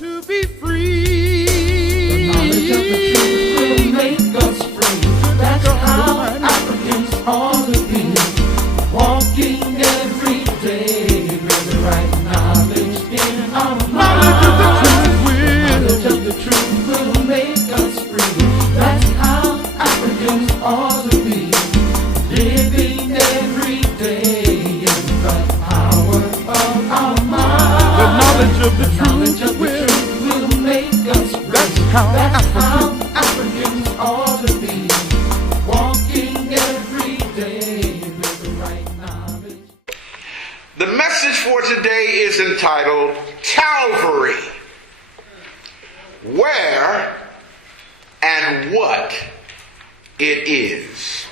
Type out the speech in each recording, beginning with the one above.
to be free. The knowledge of the truth will make us free. That's how Africans ought to be. Walking every day with the right knowledge in our minds. Knowledge of the truth will make us free. That's how Africans ought to be. Living every day in the power of our mind. The knowledge of the truth will make us free. That's how Africans ought to be. Walking every day with the right knowledge. The message for today is entitled Calvary. Where and what it is.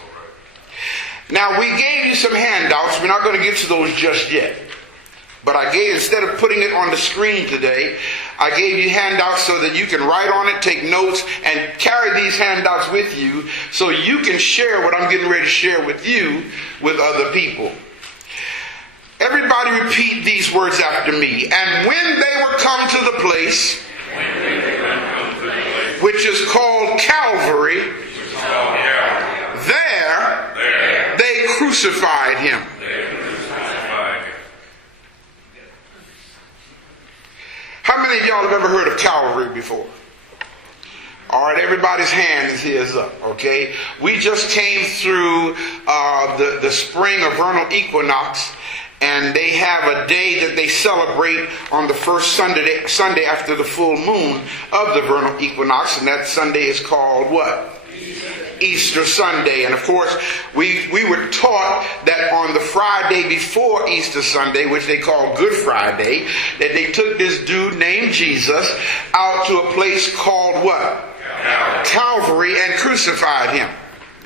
Now, we gave you some handouts. We're not going to get to those just yet. But instead of putting it on the screen today, I gave you handouts so that you can write on it, take notes, and carry these handouts with you so you can share what I'm getting ready to share with you with other people. Everybody repeat these words after me. And when they were come to the place, which is called Calvary, there they crucified him. How many of y'all have ever heard of Calvary before? All right, everybody's hand is up, okay? We just came through the spring or vernal equinox, and they have a day that they celebrate on the first Sunday after the full moon of the vernal equinox, and that Sunday is called what? Easter Sunday. And of course, we were taught that on the Friday before Easter Sunday, which they call Good Friday, that they took this dude named Jesus out to a place called what? Calvary, and crucified him.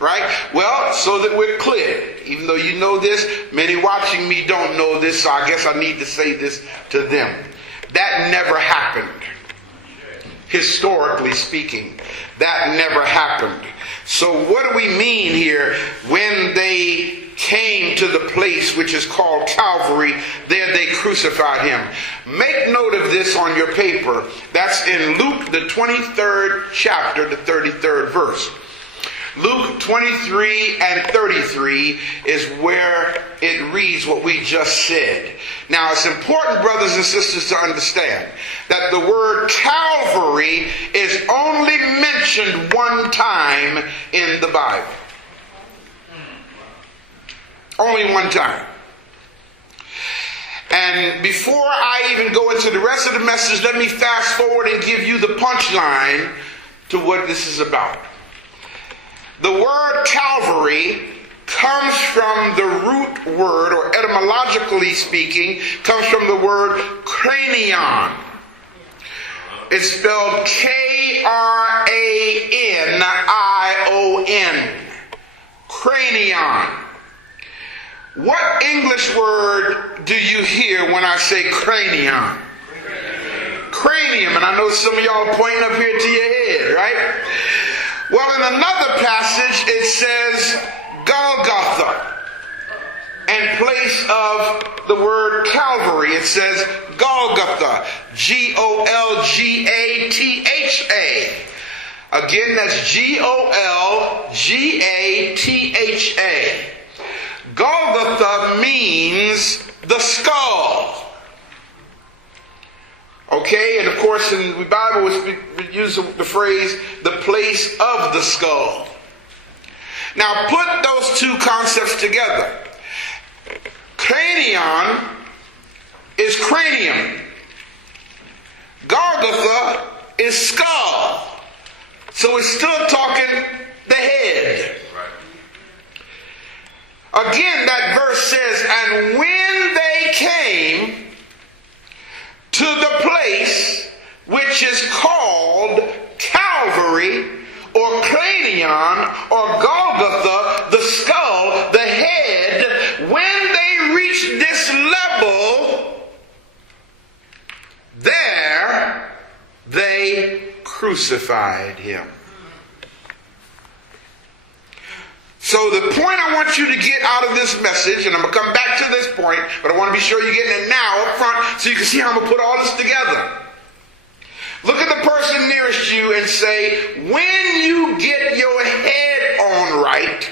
Right? Well, so that we're clear. Even though you know this, many watching me don't know this, so I guess I need to say this to them. That never happened. Historically speaking, that never happened. So what do we mean here when they came to the place which is called Calvary? There they crucified him. Make note of this on your paper. That's in Luke, the 23rd chapter, the 33rd verse. Luke 23 and 33 is where it reads what we just said. Now, it's important, brothers and sisters, to understand that the word Calvary is only mentioned one time in the Bible. Only one time. And before I even go into the rest of the message, let me fast forward and give you the punchline to what this is about. The word Calvary comes from the root word, or etymologically speaking, comes from the word cranion. It's spelled Kranion. Cranion. What English word do you hear when I say cranion? Cranium. And I know some of y'all are pointing up here to your head, right? Well, in another passage, it says Golgotha. In place of the word Calvary, it says Golgotha. Golgatha. Again, that's Golgatha. Golgotha means the skull. Okay, and of course in the Bible we use the phrase, the place of the skull. Now put those two concepts together. Cranion is cranium. Golgotha is skull. So it's still talking the head. Again, that verse says, and when they came to the place which is called Calvary, or cranion, or Golgotha, the skull, the head, when they reached this level, there they crucified him. So the point I want you to get out of this message, and I'm going to come back to this point, but I want to be sure you're getting it now up front so you can see how I'm going to put all this together. Look at the person nearest you and say, when you get your head on right,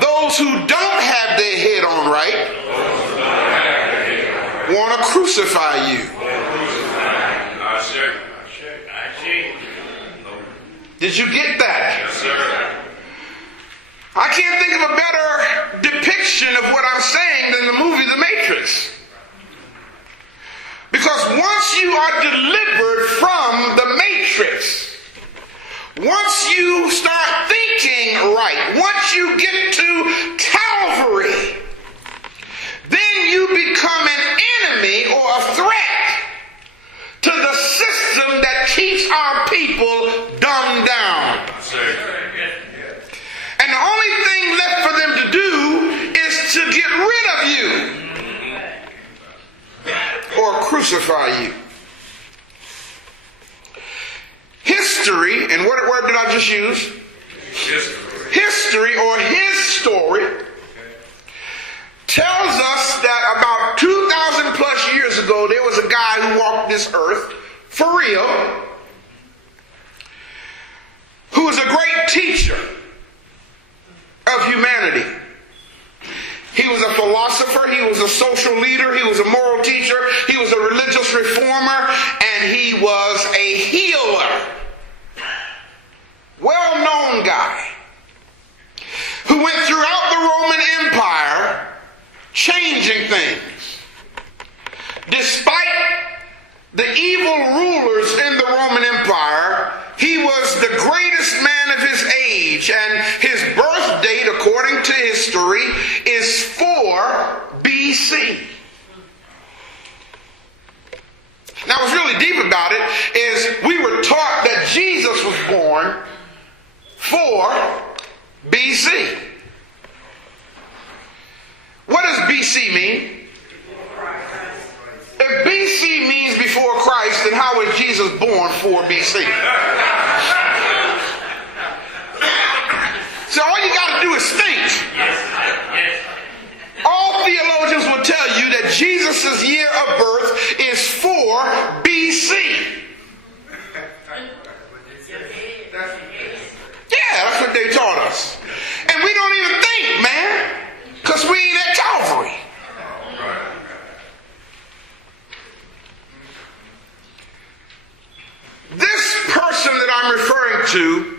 those who don't have their head on right want to crucify you. Did you get that? Yes, sir. I can't think of a better depiction of what I'm saying than the movie The Matrix. Because once you are delivered from the matrix, once you start thinking right, once you get to Calvary, then you become an enemy or a threat to the system that keeps our people dumbed down. And the only thing left for them to do is to get rid of you or crucify you. History, and what word did I just use? History or his story tells us that about 2,000 plus years ago there was a guy who walked this earth for real, who was a great teacher of humanity. He was a philosopher, he was a social leader, he was a moral teacher, he was a religious reformer, and he was a healer. Well-known guy who went throughout the Roman Empire changing things. Despite the evil rulers in the Roman Empire, he was the greatest man of his age, and his birth date, according to history, is 4 BC. Now, what's really deep about it is we were taught that Jesus was born 4 BC. What does BC mean? If BC means before Christ, then how was Jesus born 4 BC? So all you got to do is think. All theologians will tell you that Jesus' year of birth is 4 BC. Yeah, that's what they taught us. And we don't even think, man, because we ain't at Calvary. This person that I'm referring to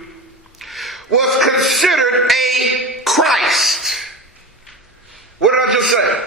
was considered a Christ. What did I just say?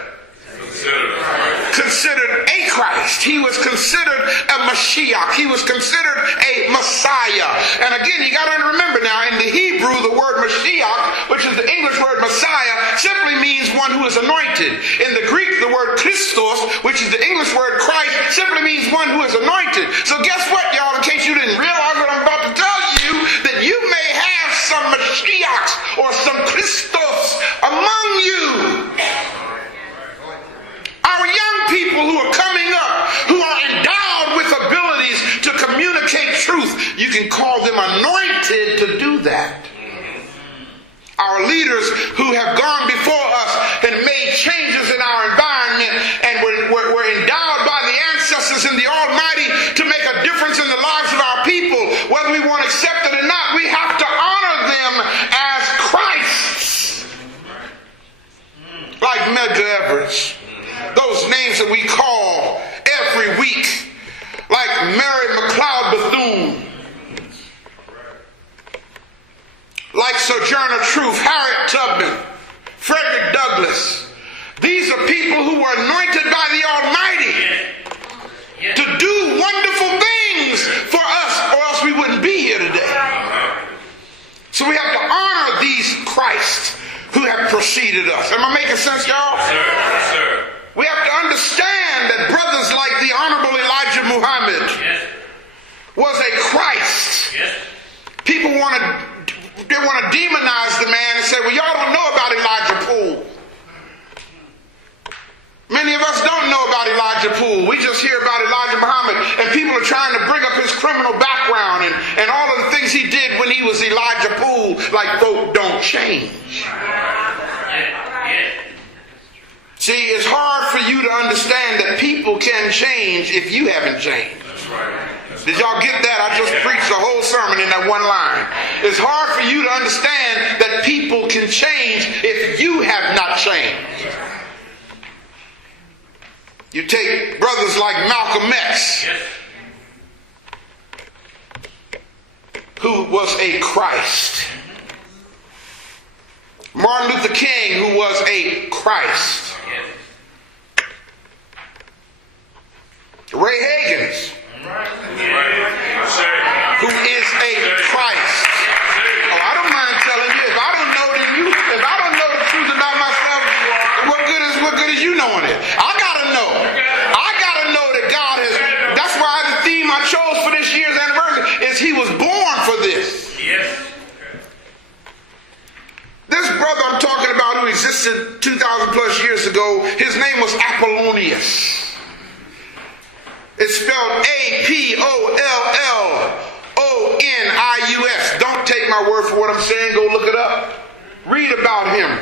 Considered a Christ. He was considered a Mashiach. He was considered a Messiah. And again, you got to remember now, in the Hebrew, the word Mashiach, which is the English word Messiah, simply means one who is anointed. In the Greek, the word Christos, which is the English word Christ, simply means one who is anointed. So guess what, y'all, in case you didn't realize what I'm about to tell you, that you may have some Mashiachs or some Christos among you. Our young people who are coming up, who are endowed with abilities to communicate truth, you can call them anointed to do that. Our leaders who have gone before us and made changes in our environment and were endowed by the ancestors in the Almighty to make a difference in the lives of our people, whether we want to accept it or not, we have to honor them as Christs. Like Medgar Evers. Those names that we call every week, like Mary McLeod Bethune, like Sojourner Truth, Harriet Tubman, Frederick Douglass. These are people who were anointed by the Almighty to do wonderful things for us, or else we wouldn't be here today. So we have to honor these Christs who have preceded us. Am I making sense, y'all? Yes, sir. We have to understand that brothers like the Honorable Elijah Muhammad was a Christ. People want to demonize the man and say, well, y'all don't know about Elijah Poole. Many of us don't know about Elijah Poole. We just hear about Elijah Muhammad, and people are trying to bring up his criminal background and all of the things he did when he was Elijah Poole, like folk don't change. See, it's hard for you to understand that people can change if you haven't changed. That's right. Did y'all get that? I just preached a whole sermon in that one line. It's hard for you to understand that people can change if you have not changed. You take brothers like Malcolm X, who was a Christ. Martin Luther King, who was a Christ. Ray Hagins, who is a Christ. Oh, I don't mind telling you. If I don't know the truth about myself, what good is you knowing it? I gotta know that God has. That's why the theme I chose for this year's anniversary is He was born for this. Yes. This brother I'm talking about, who existed 2,000 plus years ago, his name was Apollonius. It's spelled Apollonius. Don't take my word for what I'm saying. Go look it up. Read about him.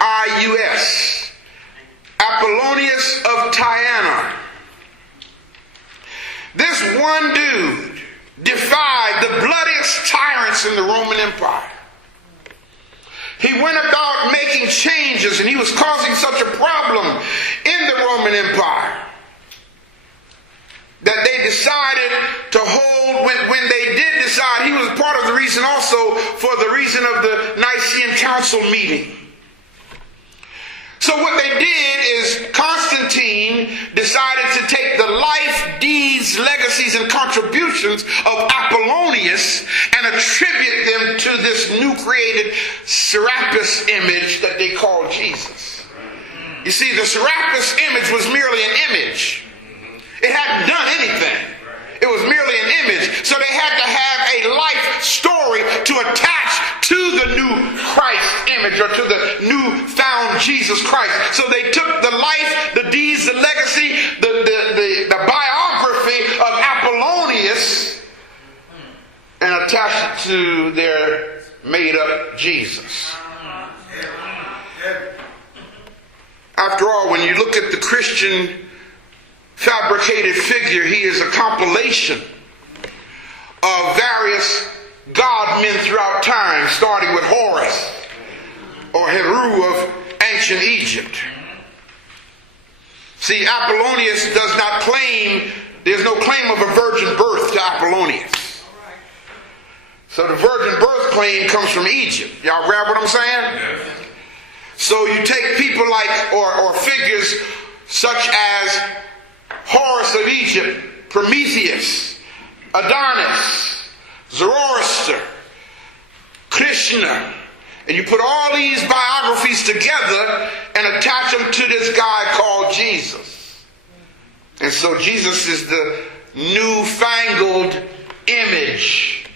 Apollonius. Apollonius of Tyana. This one dude defied the bloodiest tyrants in the Roman Empire. He went about making changes, and he was causing such a problem in the Roman Empire that they decided to hold. When they did decide, he was part of the reason also for the reason of the Nicene Council meeting. So what they did is Constantine decided to take the life, deeds, legacies, and contributions of Apollonius and attribute them to this new created Serapis image that they called Jesus. You see, the Serapis image was merely an image. It hadn't done anything. It was merely an image. So they had to have a life story to attach to the new Christ image, or to the new found Jesus Christ. So they took the life, the deeds, the legacy, the biography of Apollonius and attached it to their made up Jesus. After all, when you look at the Christian fabricated figure, he is a compilation of various God men throughout time, starting with Horus or Heru of ancient Egypt. See, Apollonius does not claim, there's no claim of a virgin birth to Apollonius. So the virgin birth claim comes from Egypt. Y'all grab what I'm saying? So you take people like, or figures such as Horus of Egypt, Prometheus, Adonis, Zoroaster, Krishna, and you put all these biographies together and attach them to this guy called Jesus. And so Jesus is the newfangled image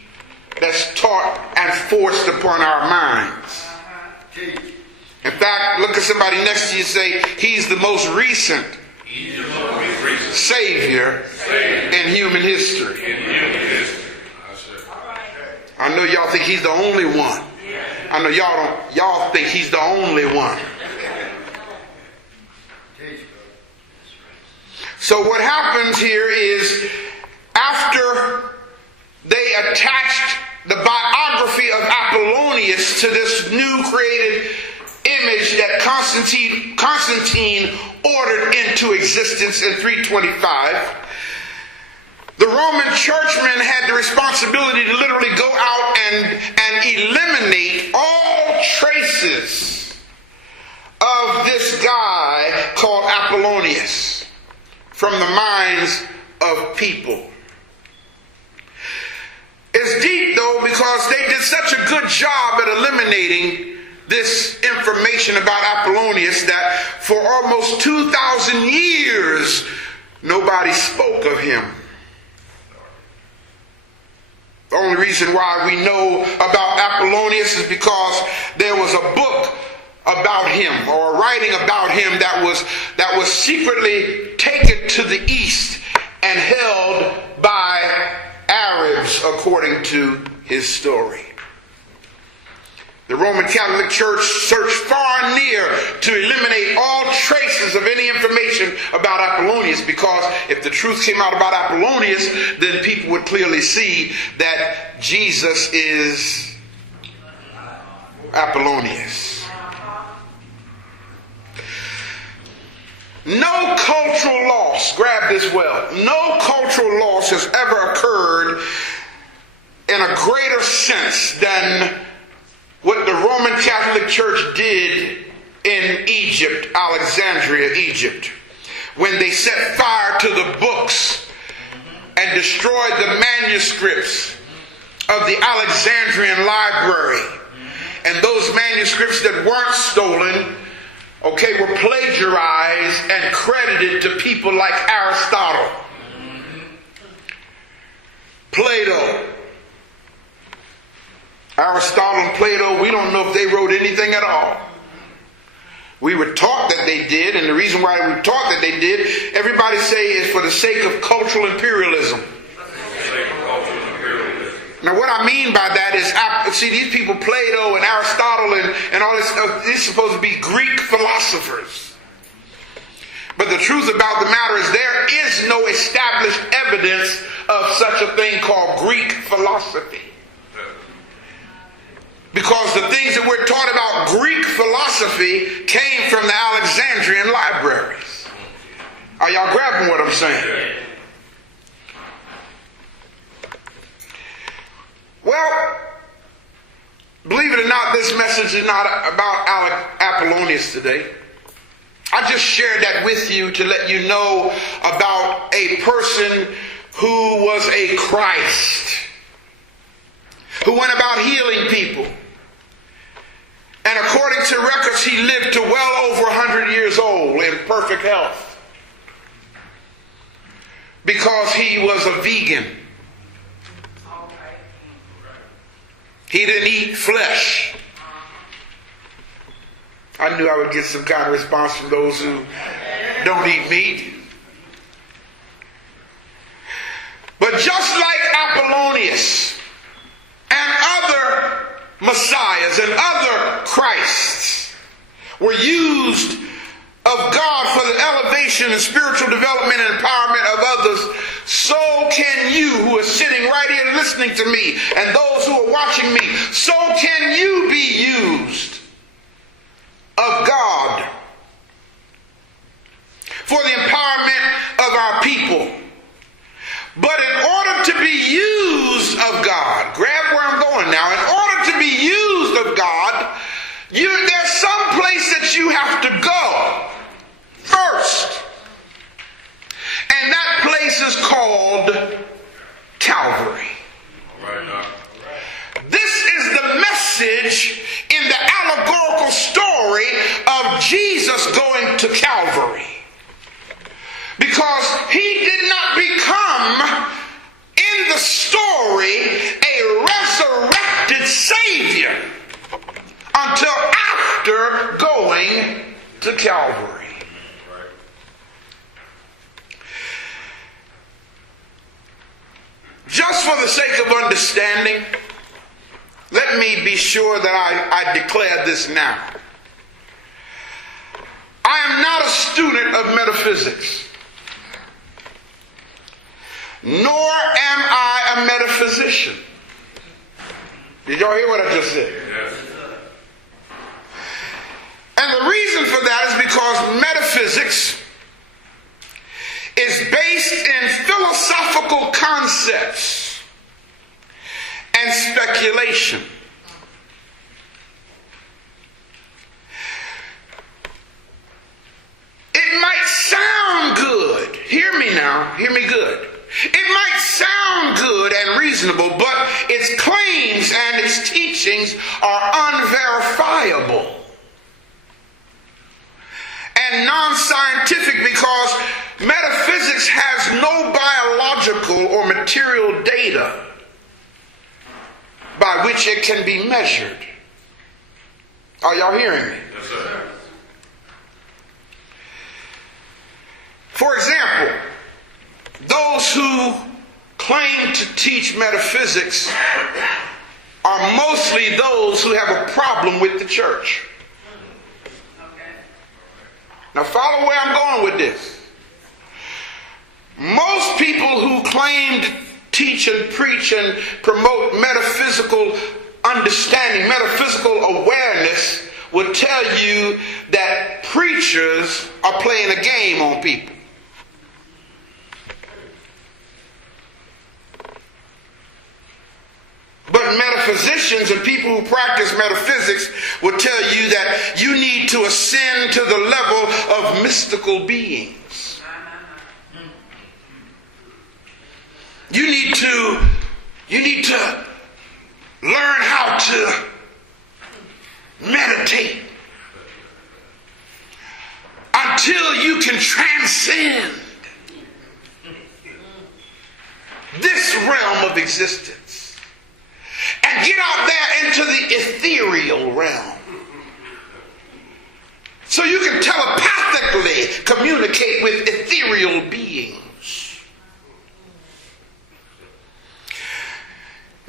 that's taught and forced upon our minds. In fact, look at somebody next to you and say, he's the most recent Savior in human history. I know y'all think he's the only one. I know y'all think he's the only one. So what happens here is, after they attached the biography of Apollonius to this new created image that Constantine ordered into existence in 325, the Roman churchmen had the responsibility to literally go out and eliminate all traces of this guy called Apollonius from the minds of people. It's deep, though, because they did such a good job at eliminating this information about Apollonius that for almost 2,000 years nobody spoke of him. The only reason why we know about Apollonius is because there was a book about him, or a writing about him, that was secretly taken to the east and held by Arabs, according to his story. The Roman Catholic Church searched far and near to eliminate all traces of any information about Apollonius, because if the truth came out about Apollonius, then people would clearly see that Jesus is Apollonius. No cultural loss, grab this well, no cultural loss has ever occurred in a greater sense than what the Roman Catholic Church did in Egypt, Alexandria, Egypt, when they set fire to the books and destroyed the manuscripts of the Alexandrian library. And those manuscripts that weren't stolen, were plagiarized and credited to people like Aristotle, Plato. Aristotle and Plato, we don't know if they wrote anything at all. We were taught that they did, and the reason why we were taught that they did, everybody say, is for the sake of cultural imperialism. Now what I mean by that is, see, these people, Plato and Aristotle and all this stuff, these are supposed to be Greek philosophers. But the truth about the matter is there is no established evidence of such a thing called Greek philosophy. Because the things that we're taught about Greek philosophy came from the Alexandrian libraries. Are y'all grabbing what I'm saying? Well, believe it or not, this message is not about Apollonius today. I just shared that with you to let you know about a person who was a Christ, who went about healing people. And according to records, he lived to well over 100 years old in perfect health, because he was a vegan. He didn't eat flesh. I knew I would get some kind of response from those who don't eat meat. But just like Apollonius and other Messiahs and other Christs were used of God for the elevation and spiritual development and empowerment of others, so can you, who are sitting right here listening to me, and those who are watching me, so can you be used of God for the empowerment of our people. But in order to be used of God, grab where I'm going now, in order to be used of God, there's some place that you have to go first. And that place is called Calvary. This is the message in the allegorical story of Jesus going to Calvary. Because he did not become, in the story, a resurrected Savior until after going to Calvary. Just for the sake of understanding, let me be sure that I declare this now. I am not a student of metaphysics, nor am I a metaphysician. Did y'all hear what I just said? Yes. And the reason for that is because metaphysics is based in philosophical concepts and speculation. It might sound good. Hear me now. Hear me good. It might sound good and reasonable, but its claims and its teachings are unverifiable and non-scientific, because metaphysics has no biological or material data by which it can be measured. Are y'all hearing me? Yes, sir. For example, those who claim to teach metaphysics are mostly those who have a problem with the church. Now follow where I'm going with this. Most people who claim to teach and preach and promote metaphysical understanding, metaphysical awareness, will tell you that preachers are playing a game on people. But metaphysicians and people who practice metaphysics will tell you that you need to ascend to the level of mystical beings. You need to learn how to meditate until you can transcend this realm of existence and get out there into the ethereal realm so you can telepathically communicate with ethereal beings.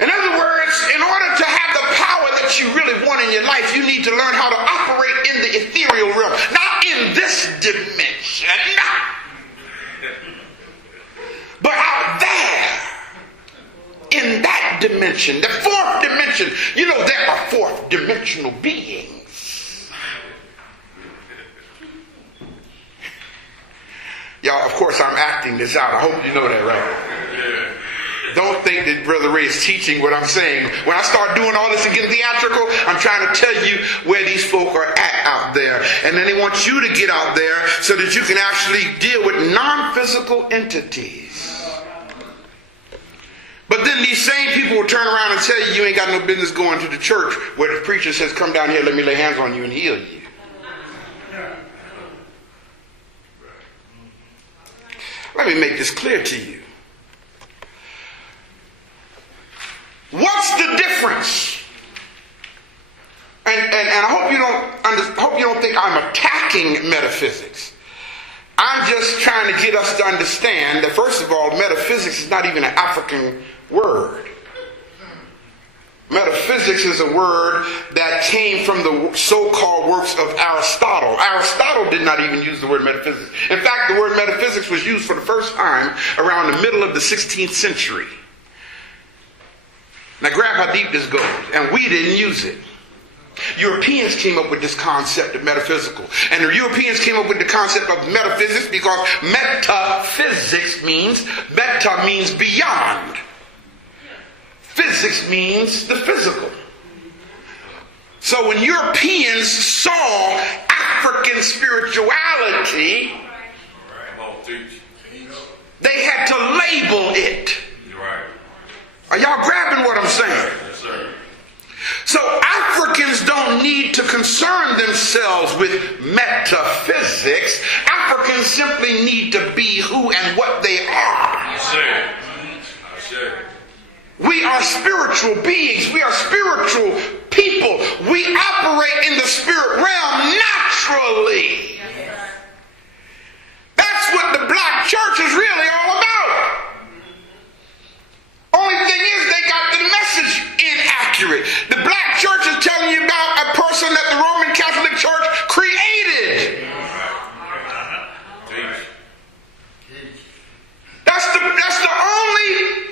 In other words, in order to have the power that you really want in your life, you need to learn how to operate in the ethereal realm. Not in this dimension, but out there, in that dimension, the fourth dimension. You know, there are fourth dimensional beings. Y'all, of course, I'm acting this out. I hope you know that, right? Don't think that Brother Ray is teaching what I'm saying. When I start doing all this and getting theatrical, I'm trying to tell you where these folk are at out there. And then they want you to get out there so that you can actually deal with non-physical entities. But then these same people will turn around and tell you you ain't got no business going to the church where the preacher says, come down here, let me lay hands on you and heal you. Let me make this clear to you. What's the difference? And I hope you don't think I'm attacking metaphysics. I'm just trying to get us to understand that, first of all, metaphysics is not even an African word. Metaphysics is a word that came from the so-called works of Aristotle. Aristotle did not even use the word metaphysics. In fact, the word metaphysics was used for the first time around the middle of the 16th century. Now grab how deep this goes. And we didn't use it. Europeans came up with this concept of metaphysical. And the Europeans came up with the concept of metaphysics because metaphysics means, meta means beyond. Physics means the physical. So when Europeans saw African spirituality, they had to label it. Are y'all grabbing what I'm saying? Yes, sir. So Africans don't need to concern themselves with metaphysics. Africans simply need to be who and what they are. I say. We are spiritual beings. We are spiritual people. We operate in the spirit realm naturally. That's what the black church is really all about. Only thing is they got the message inaccurate. The black church is telling you about a person that the Roman Catholic Church created. That's the only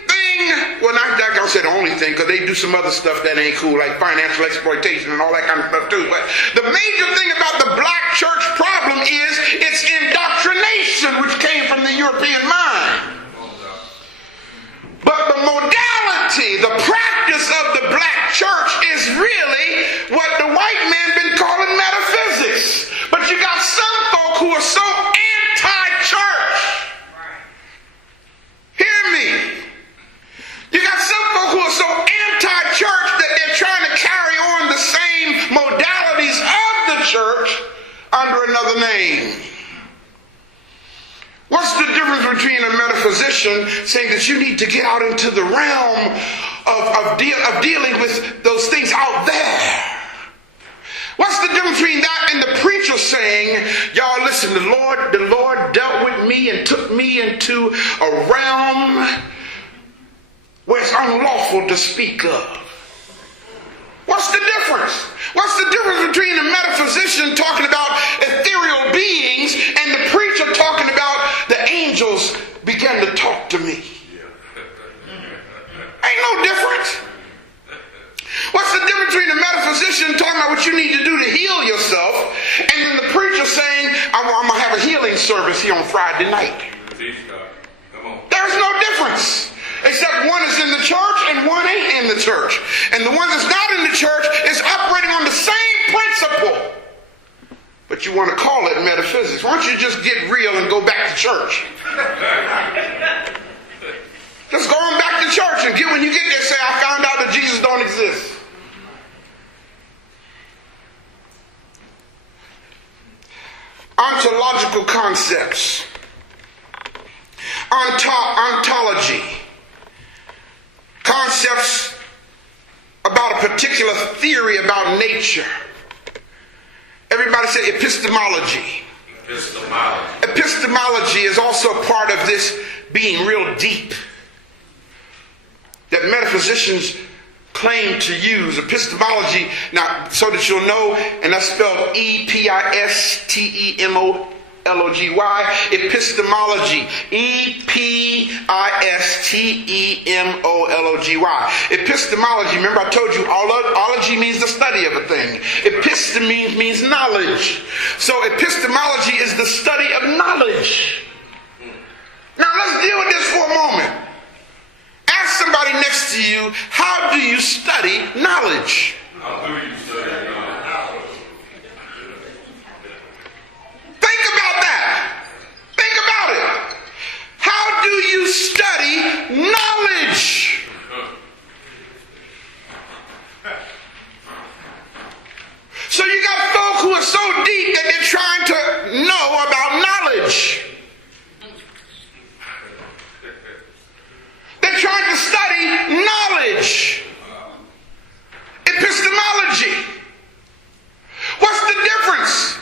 thing. Well, not that I said the only thing, because they do some other stuff that ain't cool, like financial exploitation and all that kind of stuff too. But the major thing about the black church problem is its indoctrination, which came from the European mind. But the modality, the practice of the black church is really what the white man been calling metaphysics. But you got some folk who are so anti-church. Hear me. You got some folk who are so anti-church that they're trying to carry on the same modalities of the church under another name. What's the difference between a metaphysician saying that you need to get out into the realm of dealing with those things out there? What's the difference between that and the preacher saying, y'all listen, the Lord dealt with me and took me into a realm where it's unlawful to speak of. What's the difference? What's the difference between the metaphysician talking about ethereal beings and the preacher talking about the angels began to talk to me? Ain't no difference. What's the difference between the metaphysician talking about what you need to do to heal yourself and then the preacher saying, I'm going to have a healing service here on Friday night? There's no difference. Except one is in the church and one ain't in the church. And the one that's not in the church is operating on the same principle. But you want to call it metaphysics. Why don't you just get real and go back to church? Just go on back to church and when you get there say, I found out that Jesus don't exist. Ontological concepts. Ontology. Concepts about a particular theory about nature. Everybody say epistemology. Epistemology is also part of this being real deep that metaphysicians claim to use. Epistemology, now so that you'll know, and that's spelled E-P-I-S-T-E-M-O-L-O-G-Y. Epistemology. E-P-I-S-T-E-M-O-L-O-G-Y. Epistemology, remember I told you ology means the study of a thing. Episteme means knowledge. So epistemology is the study of knowledge. Now let's deal with this for a moment. Ask somebody next to you, how do you study knowledge? How do you study knowledge? Think about that. Think about it. How do you study knowledge? So you got folk who are so deep that they're trying to know about knowledge. They're trying to study knowledge. Epistemology. What's the difference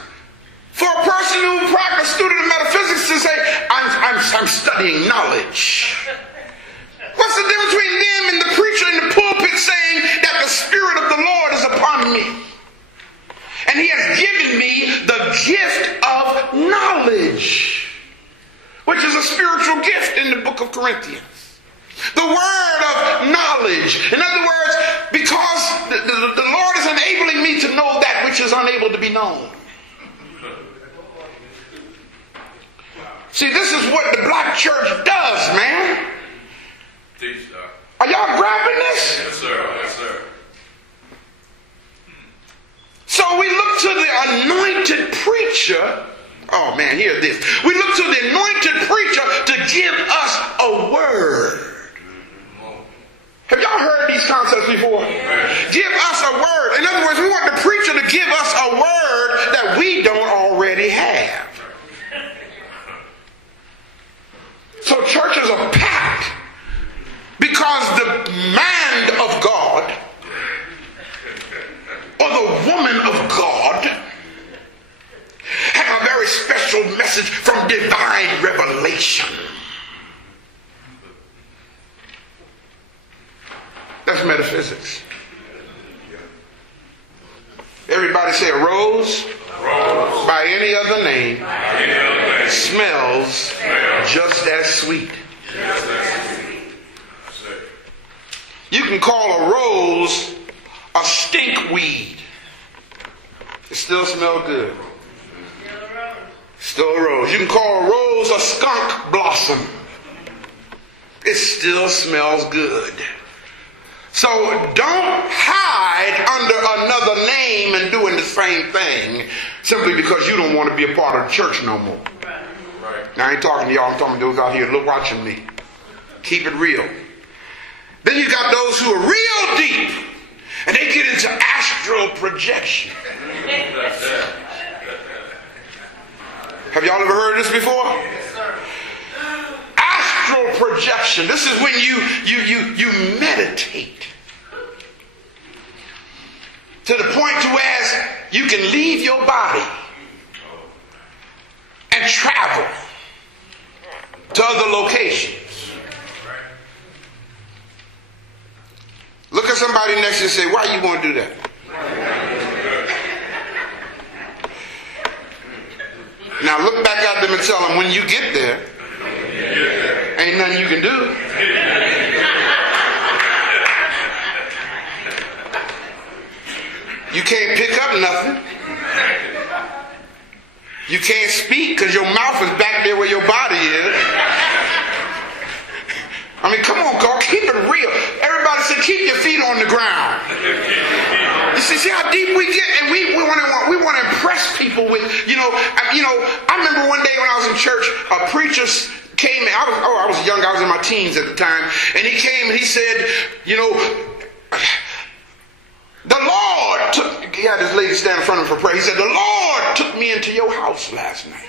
for a person who practices student of metaphysics to say, I'm studying knowledge? What's the difference between them and the preacher in the pulpit saying that the Spirit of the Lord is upon me? And He has given me the gift of knowledge, which is a spiritual gift in the book of Corinthians. The word of knowledge. In other words, because the Lord is enabling me to know that which is unable to be known. See, this is what the black church does, man. Are y'all grabbing this? Yes, sir. Yes, sir. So we look to the anointed preacher. Oh man, hear this. We look to the anointed preacher to give us a word. Have y'all heard these concepts before? Give us a word. In other words, we want the preacher to give us a word that we don't already have. So churches are packed because the man of God or the woman of God have a very special message from divine revelation. That's metaphysics. Everybody say a rose by any other name smells just as sweet. You can call a rose a stinkweed. It still smells good. Still a rose. You can call a rose a skunk blossom. It still smells good. So don't hide under another name and doing the same thing simply because you don't want to be a part of the church no more. Right. Now I ain't talking to y'all, I'm talking to those out here look watching me. Keep it real. Then you got those who are real deep and they get into astral projection. Have y'all ever heard this before? Yes, sir. Astral projection. This is when you meditate to the point to where you can leave your body and travel to other locations. Look at somebody next to you and say, why you want to do that? Now look back at them and tell them, when you get there, ain't nothing you can do. You can't pick up nothing. You can't speak because your mouth is back there where your body is. I mean, come on, God, keep it real. Everybody said, keep your feet on the ground. You see how deep we get, and we want to impress people with, I remember one day when I was in church, a preacher came, I was young, I was in my teens at the time, and he came and he said, the Lord took, he had this lady stand in front of him for prayer. He said, the Lord took me into your house last night.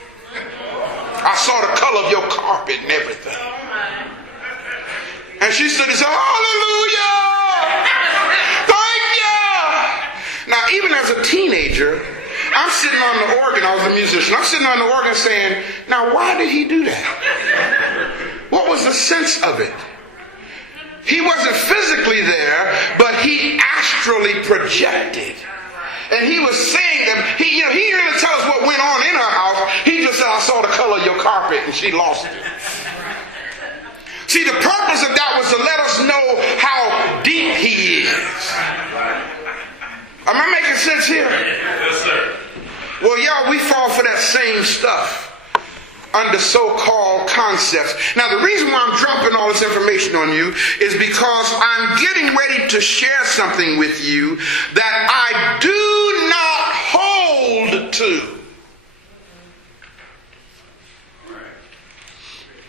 I saw the color of your carpet and everything. And she stood and said, hallelujah! Thank you! Now, even as a teenager, I'm sitting on the organ. I was a musician. I'm sitting on the organ saying, now, why did he do that? What was the sense of it? He wasn't physically there, but he astrally projected. And he was saying that, he didn't tell us what went on in her house. He just said, I saw the color of your carpet, and she lost it. See, the purpose of that was to let us know how deep he is. Am I making sense here? Yes, sir. Well, y'all, we fall for that same stuff under so-called concepts. Now, the reason why I'm dropping all this information on you is because I'm getting ready to share something with you that I do not hold to.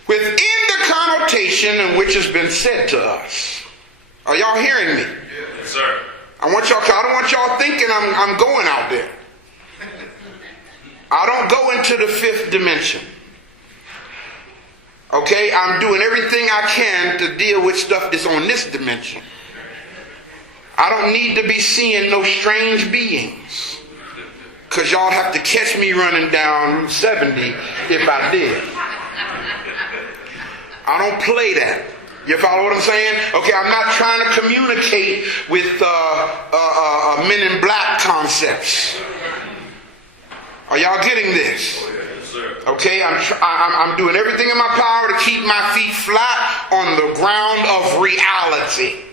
Within the connotation in which has been said to us. Are y'all hearing me? Yes, sir. I don't want y'all thinking I'm going out there. I don't go into the fifth dimension. Okay, I'm doing everything I can to deal with stuff that's on this dimension. I don't need to be seeing no strange beings, because y'all have to catch me running down Route 70 if I did. I don't play that. You follow what I'm saying? Okay, I'm not trying to communicate with Men in Black concepts. Are y'all getting this? Okay, I'm doing everything in my power to keep my feet flat on the ground of reality.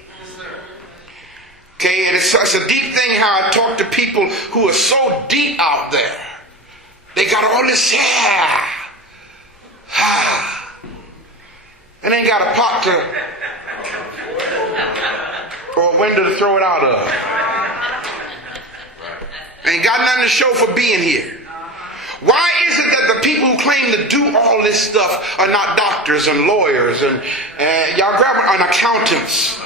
Okay, and it's a deep thing how I talk to people who are so deep out there. They got all this hair. And ain't got a pot or a window to throw it out of. Ain't got nothing to show for being here. Why is it that the people who claim to do all this stuff are not doctors and lawyers and y'all grab an accountants?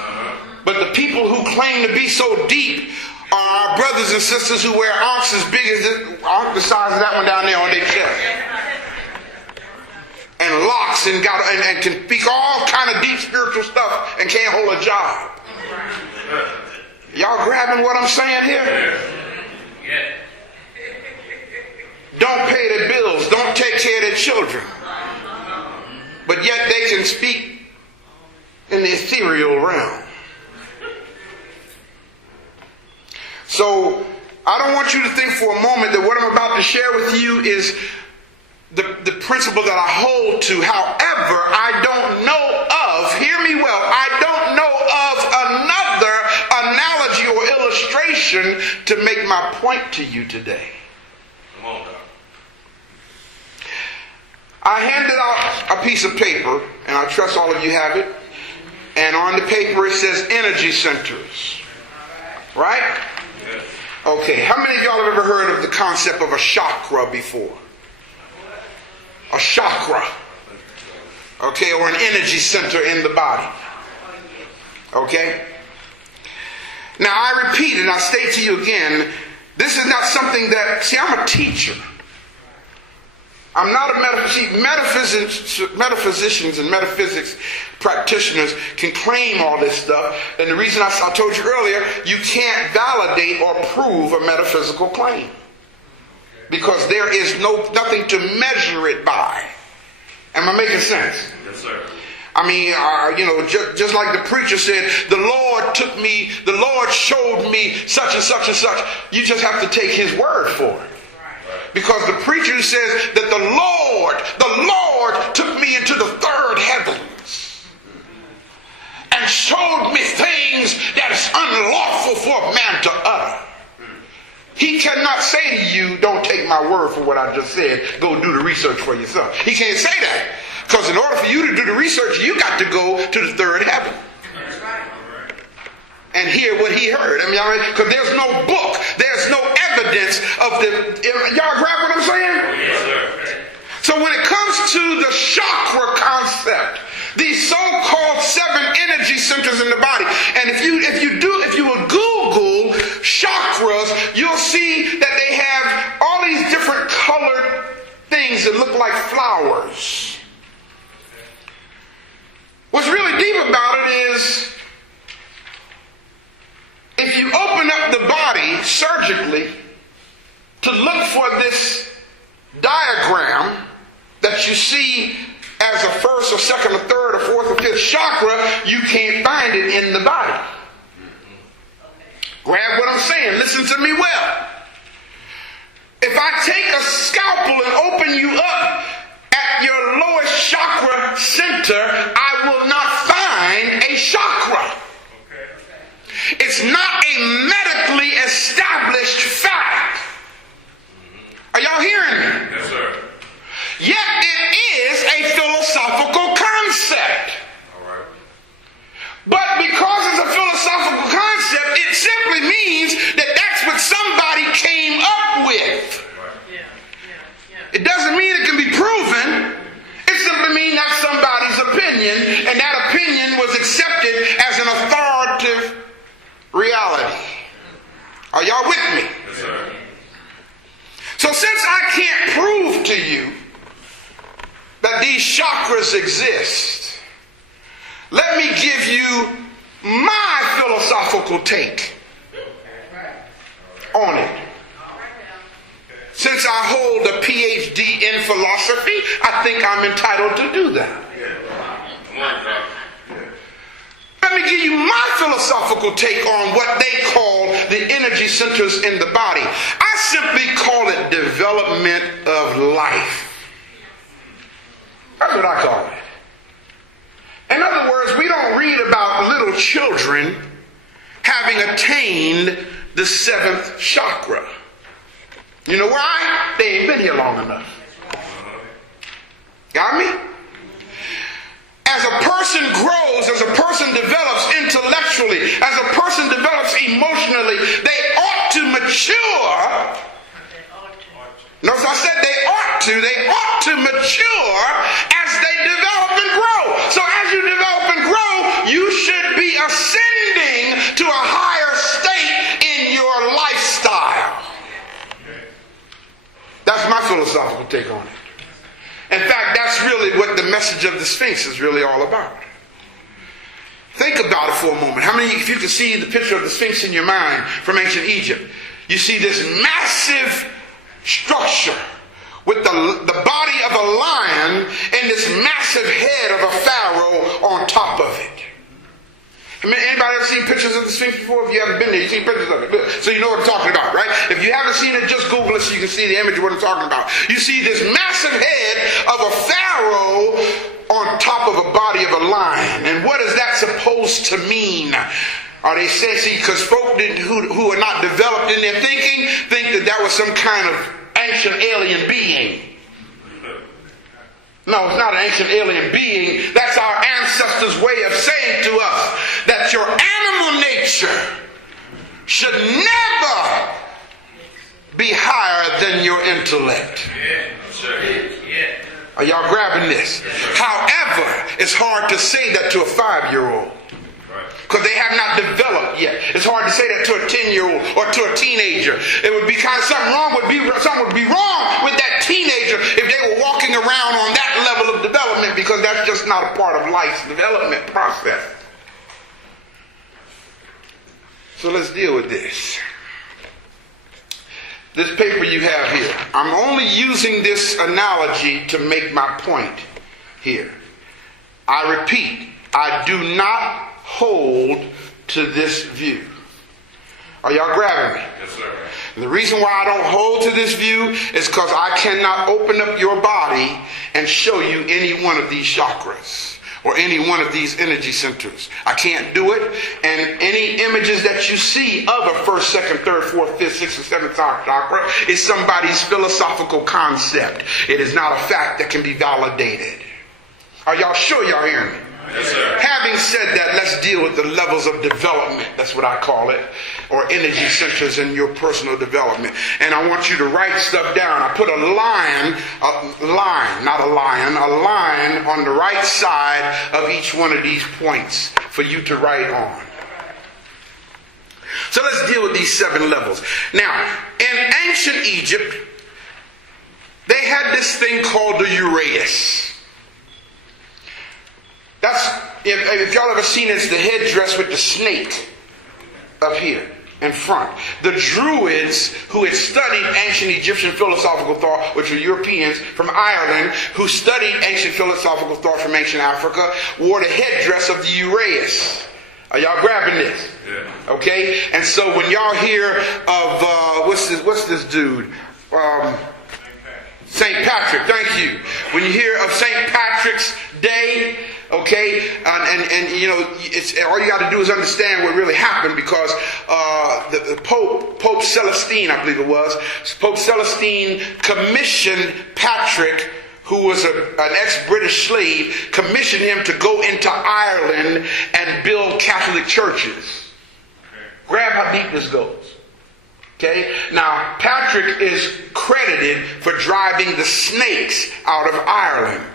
But the people who claim to be so deep are our brothers and sisters who wear arcs as big as the size of that one down there on their chest. And locks and can speak all kind of deep spiritual stuff and can't hold a job. Y'all grabbing what I'm saying here? Yeah. Don't pay their bills. Don't take care of their children. But yet they can speak in the ethereal realm. So I don't want you to think for a moment that what I'm about to share with you is the principle that I hold to. However, I don't know of, hear me well, I don't know of another analogy or illustration to make my point to you today. Come on, Doc. I handed out a piece of paper, and I trust all of you have it, and on the paper it says energy centers. Right? Yes. Okay, how many of y'all have ever heard of the concept of a chakra before? A chakra. Okay, or an energy center in the body. Okay? Now I repeat and I state to you again, this is not something that, see, I'm a teacher. I'm not a metaphysicians and metaphysics practitioners can claim all this stuff. And the reason I told you earlier, you can't validate or prove a metaphysical claim. Because there is nothing to measure it by. Am I making sense? Yes, sir. I mean, just like the preacher said, the Lord showed me such and such and such. You just have to take his word for it. Because the preacher 3 says that the Lord took me into the third heavens and showed me things that is unlawful for a man to utter. He cannot say to you, don't take my word for what I just said. Go do the research for yourself. He can't say that. Because in order for you to do the research, you got to go to the third heaven and hear what he heard. Because there's no book, there's no evidence of the... Y'all grab what I'm saying? Yes, sir. So when it comes to the chakra concept, these so-called 7 energy centers in the body, and if you will Google chakras, you'll see that they have all these different colored things that look like flowers. What's really deep about it is, if you open up the body surgically to look for this diagram that you see as a first or second or third or fourth or fifth chakra, you can't find it in the body. Grab what I'm saying. Listen to me well. If I take a scalpel and open you up at your lowest chakra center, I will not find a chakra. It's not a medically established fact. Are y'all hearing me? Yes, sir. Yet it is a philosophical concept. All right. But because it's a philosophical concept, it simply means that that's what somebody came up with. It doesn't mean it can be proven. It simply means that's somebody's opinion, and that opinion was accepted as an authoritative reality. Are y'all with me? Yes, sir. So since I can't prove to you that these chakras exist, let me give you my philosophical take on it. Since I hold a PhD in philosophy, I think I'm entitled to do that. Come on, Doc. Let me give you my philosophical take on what they call the energy centers in the body. I simply call it development of life. That's what I call it. In other words, we don't read about little children having attained the 7th chakra. You know why? They ain't been here long enough. Got me? As a person grows, as a person develops intellectually, as a person develops emotionally, they ought to mature. Notice I said they ought to mature as they develop and grow. So as you develop and grow, you should be ascending to a higher state in your lifestyle. That's my philosophical take on it. In fact, that's really what the message of the Sphinx is really all about. Think about it for a moment. How many, if you can see the picture of the Sphinx in your mind from ancient Egypt, you see this massive structure with the body of a lion and this massive head of a pharaoh on top of it. I mean, anybody ever seen pictures of the Sphinx before? If you haven't been there, you've seen pictures of it. Good. So you know what I'm talking about, right? If you haven't seen it, just Google it so you can see the image of what I'm talking about. You see this massive head of a pharaoh on top of a body of a lion. And what is that supposed to mean? Are they sexy? Because folk who are not developed in their thinking think that was some kind of ancient alien being. No, it's not an ancient alien being. That's our ancestors' way of saying to us that your animal nature should never be higher than your intellect. Are y'all grabbing this? However, it's hard to say that to a 5-year-old. Because they have not developed yet. It's hard to say that to a 10-year-old or to a teenager. It would be kind of something would be wrong with that teenager if they were walking around on that level of development, because that's just not a part of life's development process. So let's deal with this. This paper you have here, I'm only using this analogy to make my point here. I repeat, I do not hold to this view. Are y'all grabbing me? Yes, sir. And the reason why I don't hold to this view is because I cannot open up your body and show you any one of these chakras or any one of these energy centers. I can't do it. And any images that you see of a first, second, third, fourth, fifth, sixth, and seventh chakra is somebody's philosophical concept. It is not a fact that can be validated. Are y'all sure y'all hearing me? Yes, sir. Having said that, let's deal with the levels of development. That's what I call it. Or energy centers in your personal development. And I want you to write stuff down. I put a line on the right side of each one of these points for you to write on. So let's deal with these 7 levels. Now, in ancient Egypt, they had this thing called the uraeus. That's, if y'all ever seen it, it's the headdress with the snake up here in front. The Druids who had studied ancient Egyptian philosophical thought, which were Europeans from Ireland, who studied ancient philosophical thought from ancient Africa, wore the headdress of the uraeus. Are y'all grabbing this? Yeah. Okay? And so when y'all hear of, what's this dude? St. Patrick, thank you. When you hear of St. Patrick's Day, okay, and you know, it's all you got to do is understand what really happened, because the Pope Celestine, I believe it was, Pope Celestine commissioned Patrick, who was an ex-British slave, commissioned him to go into Ireland and build Catholic churches. Grab how deep this goes. Okay? Now, Patrick is credited for driving the snakes out of Ireland.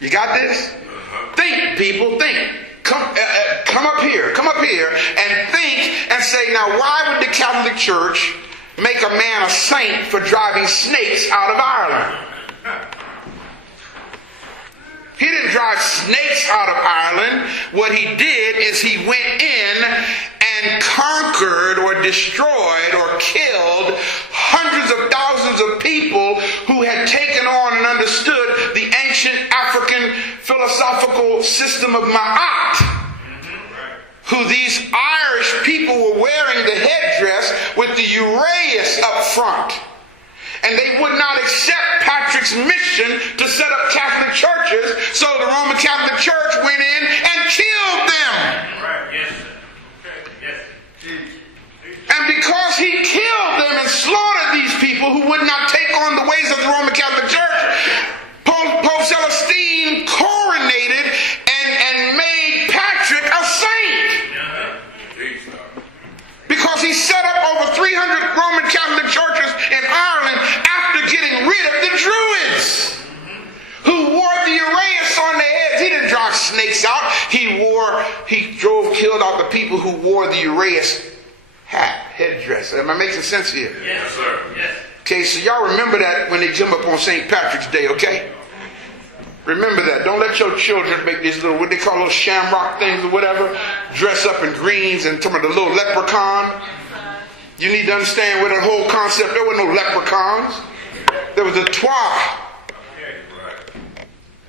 You got this? Think, people, think. Come up here and think and say, now why would the Catholic Church make a man a saint for driving snakes out of Ireland? He didn't drive snakes out of Ireland. What he did is he went in and conquered or destroyed or killed hundreds of thousands of people who had taken on and understood the ancient African philosophical system of Ma'at. Who these Irish people were wearing the headdress with the uraeus up front. And they would not accept Patrick's mission to set up Catholic churches, so the Roman Catholic Church went in and killed them. Right. Yes, sir. Okay. Yes. And because he killed them and slaughtered these people who would not take on the ways of the Roman Catholic Church, Pope Celestine coronated and made Patrick a saint. Because he set up over 300 Roman Catholic churches in Ireland after getting rid of the Druids, who wore the uraeus on their heads. He didn't drive snakes out. He killed out the people who wore the uraeus headdress. Am I making sense here? Yes, sir. Yes. Okay, so y'all remember that when they jump up on St. Patrick's Day, okay? Remember that. Don't let your children make these little, what they call those shamrock things or whatever, dress up in greens and some of the little leprechaun. You need to understand where that whole concept, there were no leprechauns. There was a twa.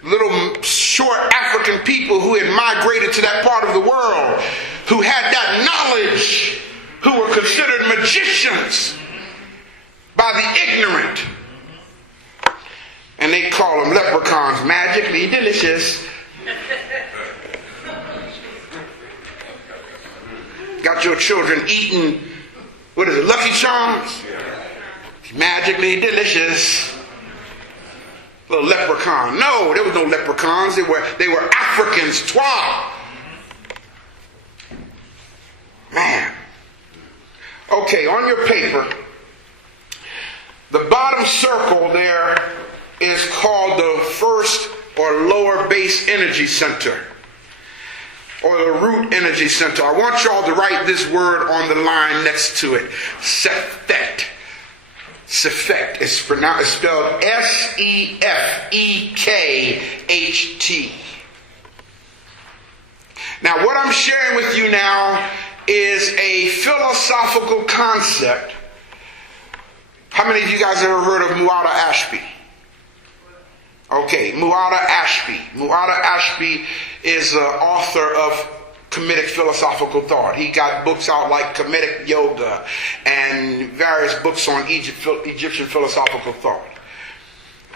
Little short African people who had migrated to that part of the world, who had that knowledge, who were considered magicians by the ignorant. And they call them leprechauns, magically delicious. Got your children eating, what is it, Lucky Charms? Magically delicious. Little leprechaun. No, there was no leprechauns. They were Africans, twa. Man. Okay, on your paper, the bottom circle there is called the first or lower base energy center, or the root energy center. I want y'all to write this word on the line next to it. Sefekt. Sefekt. It's spelled S-E-F-E-K-H-T. Now what I'm sharing with you now is a philosophical concept. How many of you guys ever heard of Muada Ashby? Okay, Muada Ashby. Muada Ashby is the author of Kemetic philosophical thought. He got books out like Kemetic Yoga and various books on Egyptian philosophical thought.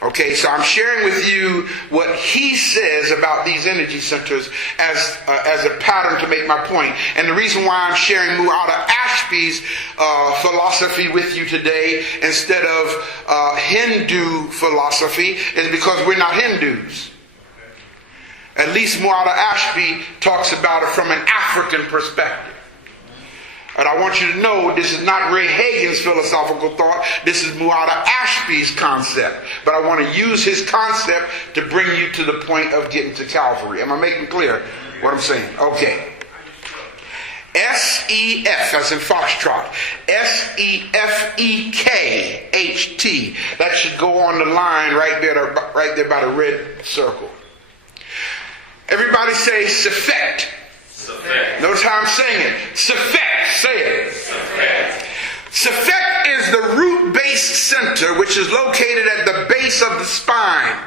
Okay, so I'm sharing with you what he says about these energy centers as a pattern to make my point. And the reason why I'm sharing Mu'adda Ashby's philosophy with you today instead of Hindu philosophy is because we're not Hindus. At least Mu'adda Ashby talks about it from an African perspective. And I want you to know this is not Ray Hagins' philosophical thought. This is Mu'adda Ashby's concept. But I want to use his concept to bring you to the point of getting to Calvary. Am I making clear what I'm saying? Okay. S-E-F, as in Foxtrot. S-E-F-E-K-H-T. That should go on the line right there by the red circle. Everybody say Sefet. Notice how I'm saying it. Sefet. Say it. Sefet is the root base center, which is located at the base of the spine.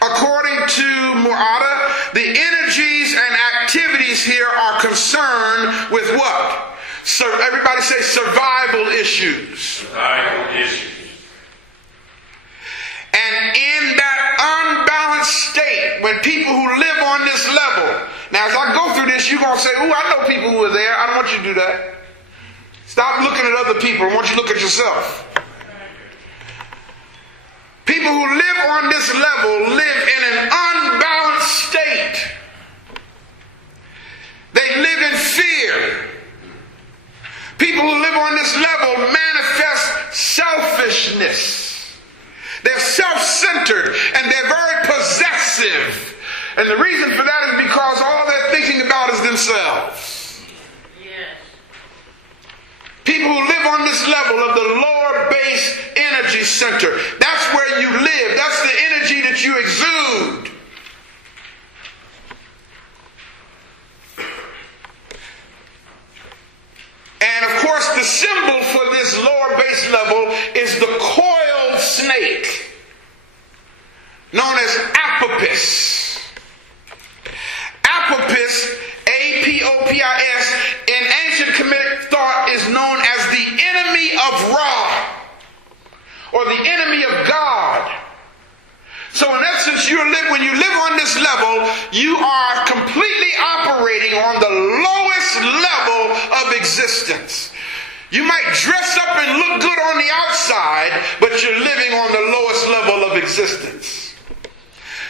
According to Mu'adda, the energies and activities here are concerned with what? Everybody say survival issues. Survival issues. And in that unbalanced state, when people who live on this level, now as I go through this, you're going to say, oh, I know people who are there. I don't want you to do that. Stop looking at other people. I want you to look at yourself. People who live on this level live in an unbalanced state. They live in fear. People who live on this level manifest selfishness. They're self-centered and they're very possessive. And the reason for that is because all they're thinking about is themselves. Yes. People who live on this level of the lower base energy center, that's where you live. That's the energy that you exude. And of course, the symbol for this lower base level is the coiled snake, known as Apopis. Apopis, A-P-O-P-I-S, in ancient Kemetic thought is known as the enemy of Ra, or the enemy of God. So in essence, when you live on this level, you are completely operating on the lowest level of existence. You might dress up and look good on the outside, but you're living on the lowest level of existence.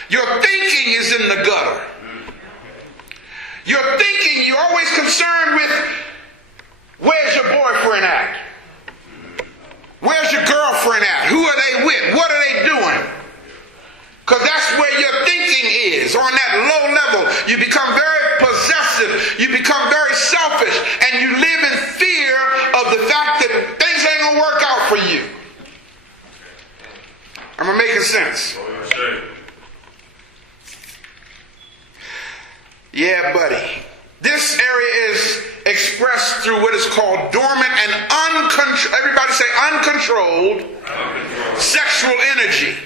Your thinking is in the gutter. Your thinking, you're always concerned with, where's your boyfriend at? Where's your girlfriend at? Who are they with? What are they doing? Because that's where your thinking is, on that low level. You become very possessive. You become very selfish. And you live in fear of the fact that things ain't going to work out for you. Am I making sense? Yeah, buddy. This area is expressed through what is called dormant and uncontrolled, everybody say uncontrolled, sexual energy.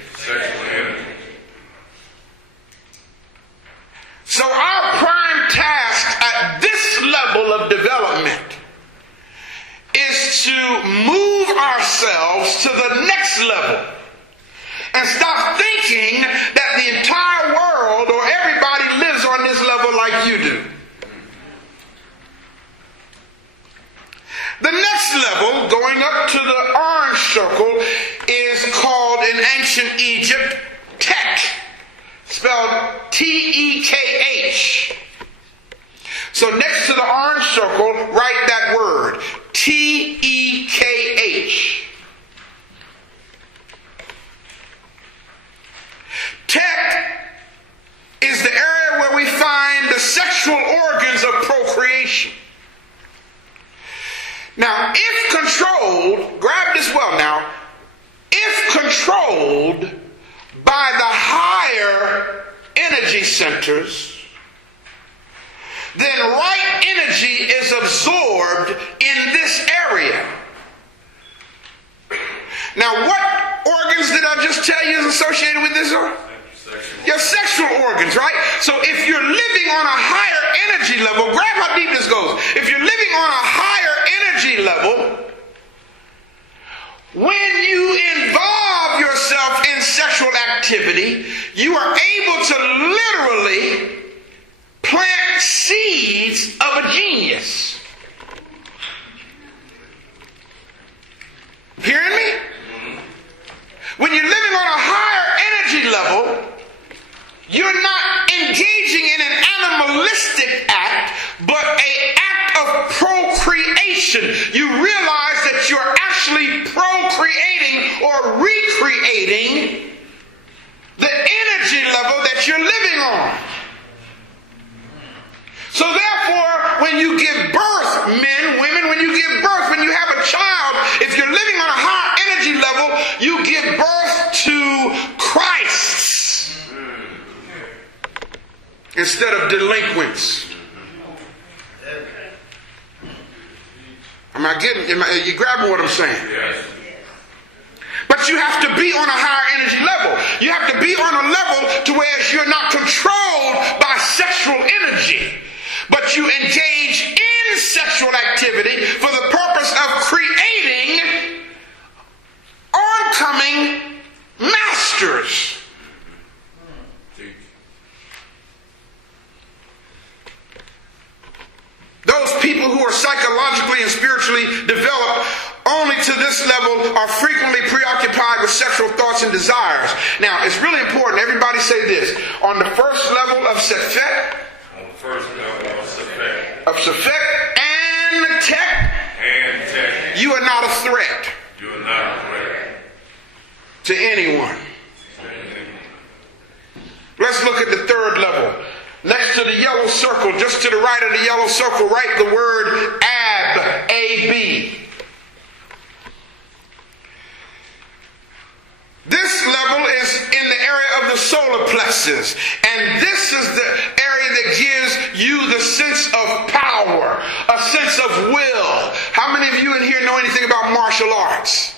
So our prime task at this level of development is to move ourselves to the next level and stop thinking that the entire world or everybody lives on this level like you do. The next level, going up to the orange circle, is called in ancient Egypt Tek, spelled T-E-K-H. So next to the orange circle, write that word, T-E-K-H. Tek is the area where we find the sexual organs of procreation. Now, if controlled, grab this well now, if controlled by the higher energy centers, then right energy is absorbed in this area. Now, what organs did I just tell you is associated with this? Your sexual organs, right? So if you're living on a energy level, grab how deep this goes. If you're living on a higher energy level, when you involve yourself in sexual activity, you are able to literally plant seeds of a genius. Hearing me? When you're living on a higher energy level, you're not engaging in an animalistic act, but an act of procreation. You realize that you're actually procreating or recreating the energy level that you're living on. So therefore, when you give birth, men, women, when you give birth, when you have a child, if you're living on a high energy level, you give birth to Christ instead of delinquents. Are you grabbing what I'm saying? Yes. But you have to be on a higher energy level. You have to be on a level to where you're not controlled by sexual energy, but you engage in sexual activity for the purpose of creating oncoming masters. Those people who are psychologically and spiritually developed only to this level are frequently preoccupied with sexual thoughts and desires. Now, it's really important. Everybody say this. On the first level of Sefet, of Sefet and Tek, you are not a threat. You are not a threat to anyone. Let's look at the third level. Next to the yellow circle, just to the right of the yellow circle, write the word Ab, A-B. This level is in the area of the solar plexus. And this is the area that gives you the sense of power, a sense of will. How many of you in here know anything about martial arts?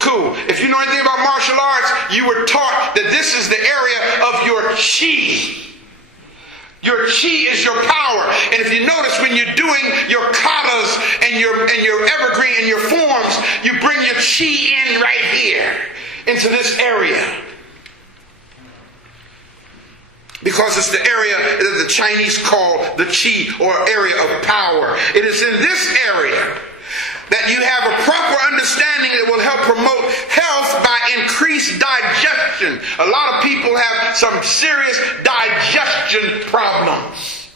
Cool. If you know anything about martial arts, you were taught that this is the area of your chi. Your chi is your power. And if you notice, when you're doing your katas and your evergreen and your forms, you bring your chi in right here into this area. Because it's the area that the Chinese call the chi, or area of power. It is in this area that you have a proper understanding that will help promote health by increased digestion. A lot of people have some serious digestion problems.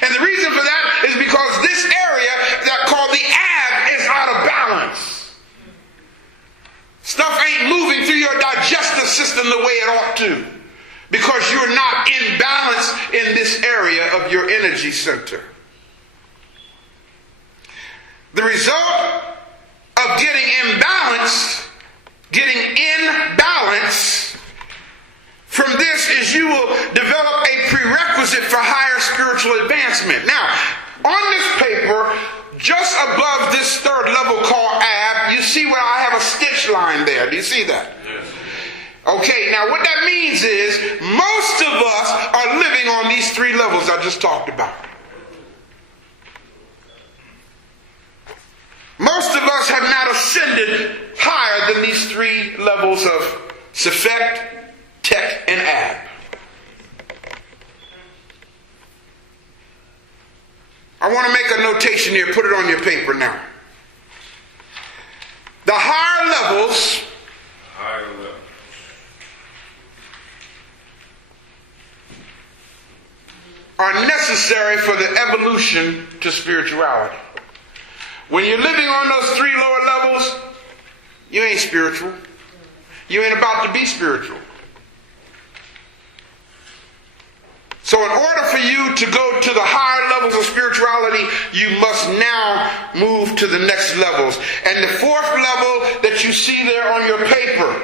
And the reason for that is because this area that called the ab is out of balance. Stuff ain't moving through your digestive system the way it ought to, because you're not in balance in this area of your energy center. The result of getting imbalanced, from this is you will develop a prerequisite for higher spiritual advancement. Now, on this paper, just above this third level called ab, you see where I have a stitch line there. Do you see that? Yes. Okay, now what that means is most of us are living on these three levels I just talked about. Most of us have not ascended higher than these three levels of Sefet, Tek, and Ab. I want to make a notation here. Put it on your paper now. The higher levels are necessary for the evolution to spirituality. When you're living on those three lower levels, you ain't spiritual. You ain't about to be spiritual. So in order for you to go to the higher levels of spirituality, you must now move to the next levels. And the fourth level that you see there on your paper,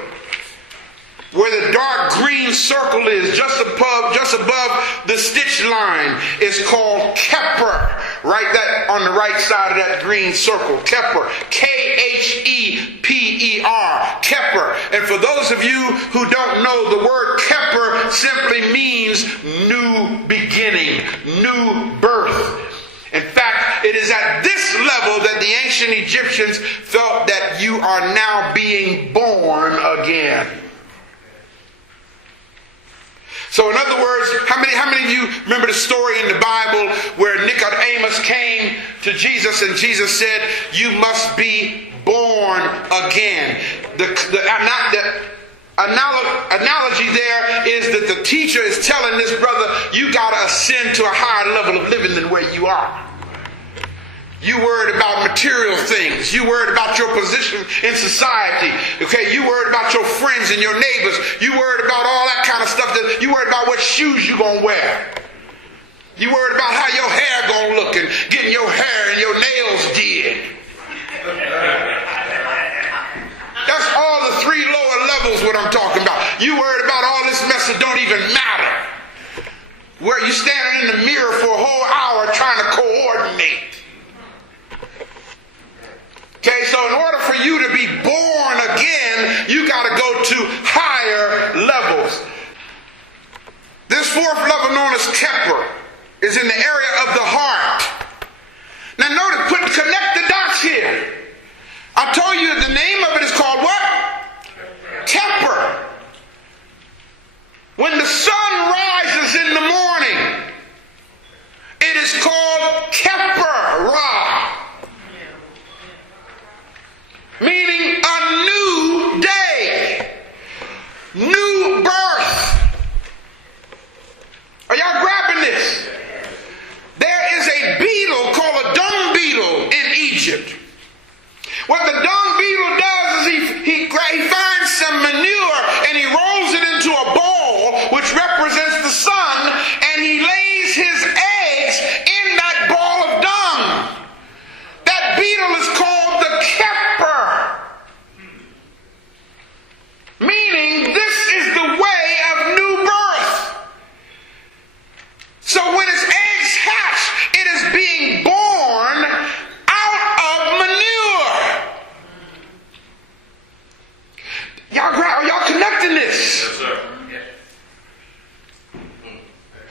where the dark green circle is, just above the stitch line, is called Kepper. Write that on the right side of that green circle. Kepper. K-H-E-P-E-R. Kepper. And for those of you who don't know, the word Kepper word simply means new beginning, new birth. In fact, it is at this level that the ancient Egyptians felt that you are now being born again. So in other words, how many of you remember the story in the Bible where Nicodemus came to Jesus and Jesus said, you must be born again? The analogy there is that the teacher is telling this brother, you got to ascend to a higher level of living than where you are. You worried about material things. You worried about your position in society. Okay, you worried about your friends and your neighbors. You worried about all that kind of stuff. You worried about what shoes you gonna wear. You worried about how your hair gonna look and getting your hair and your nails did. That's all the three lower levels what I'm talking about. You worried about all this mess that don't even matter. Where you standing in the mirror for a whole hour trying to coordinate. Okay, so in order for you to be born again, you got to go to higher levels. This fourth level, known as Keper, is in the area of the heart. Now notice, connect the dots here. I told you the name of it is called what? Keper. When the sun rises in the morning, it is called Keper Ra. Meaning a new day, new birth. Are y'all grabbing this? There is a beetle called a dung beetle in Egypt. What the dung beetle does is he finds some manure and he rolls it into a ball which represents the sun, and he lays his eggs in that ball of dung. That beetle is called the Keper. Meaning this is the way of new birth. So when its eggs hatch, it is being born out of manure. Are y'all connecting this? Yes, sir.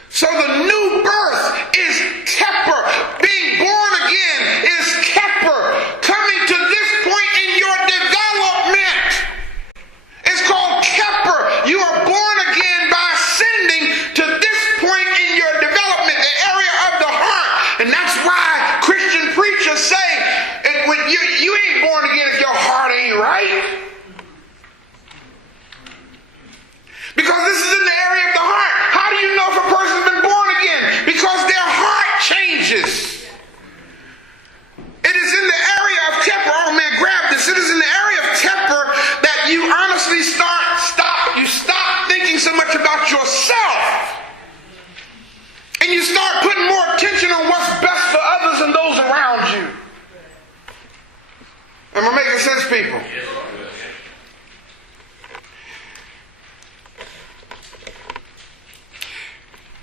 So the new birth is Keper. Being born again is Keper. Coming to this point in your development is called Keper. You are born again by ascending to this point in your development, the area of the heart. And that's why Christian preachers say, when you ain't born again if your heart ain't right. Because this is in the area of the heart. How do you know if a person's been born again? Because their heart changes. It is in the area of Keper. Oh man, grab this. It is in the area of Keper that you honestly stop thinking so much about yourself. And you start putting more attention on what's best for others and those around you. Am I making sense, people?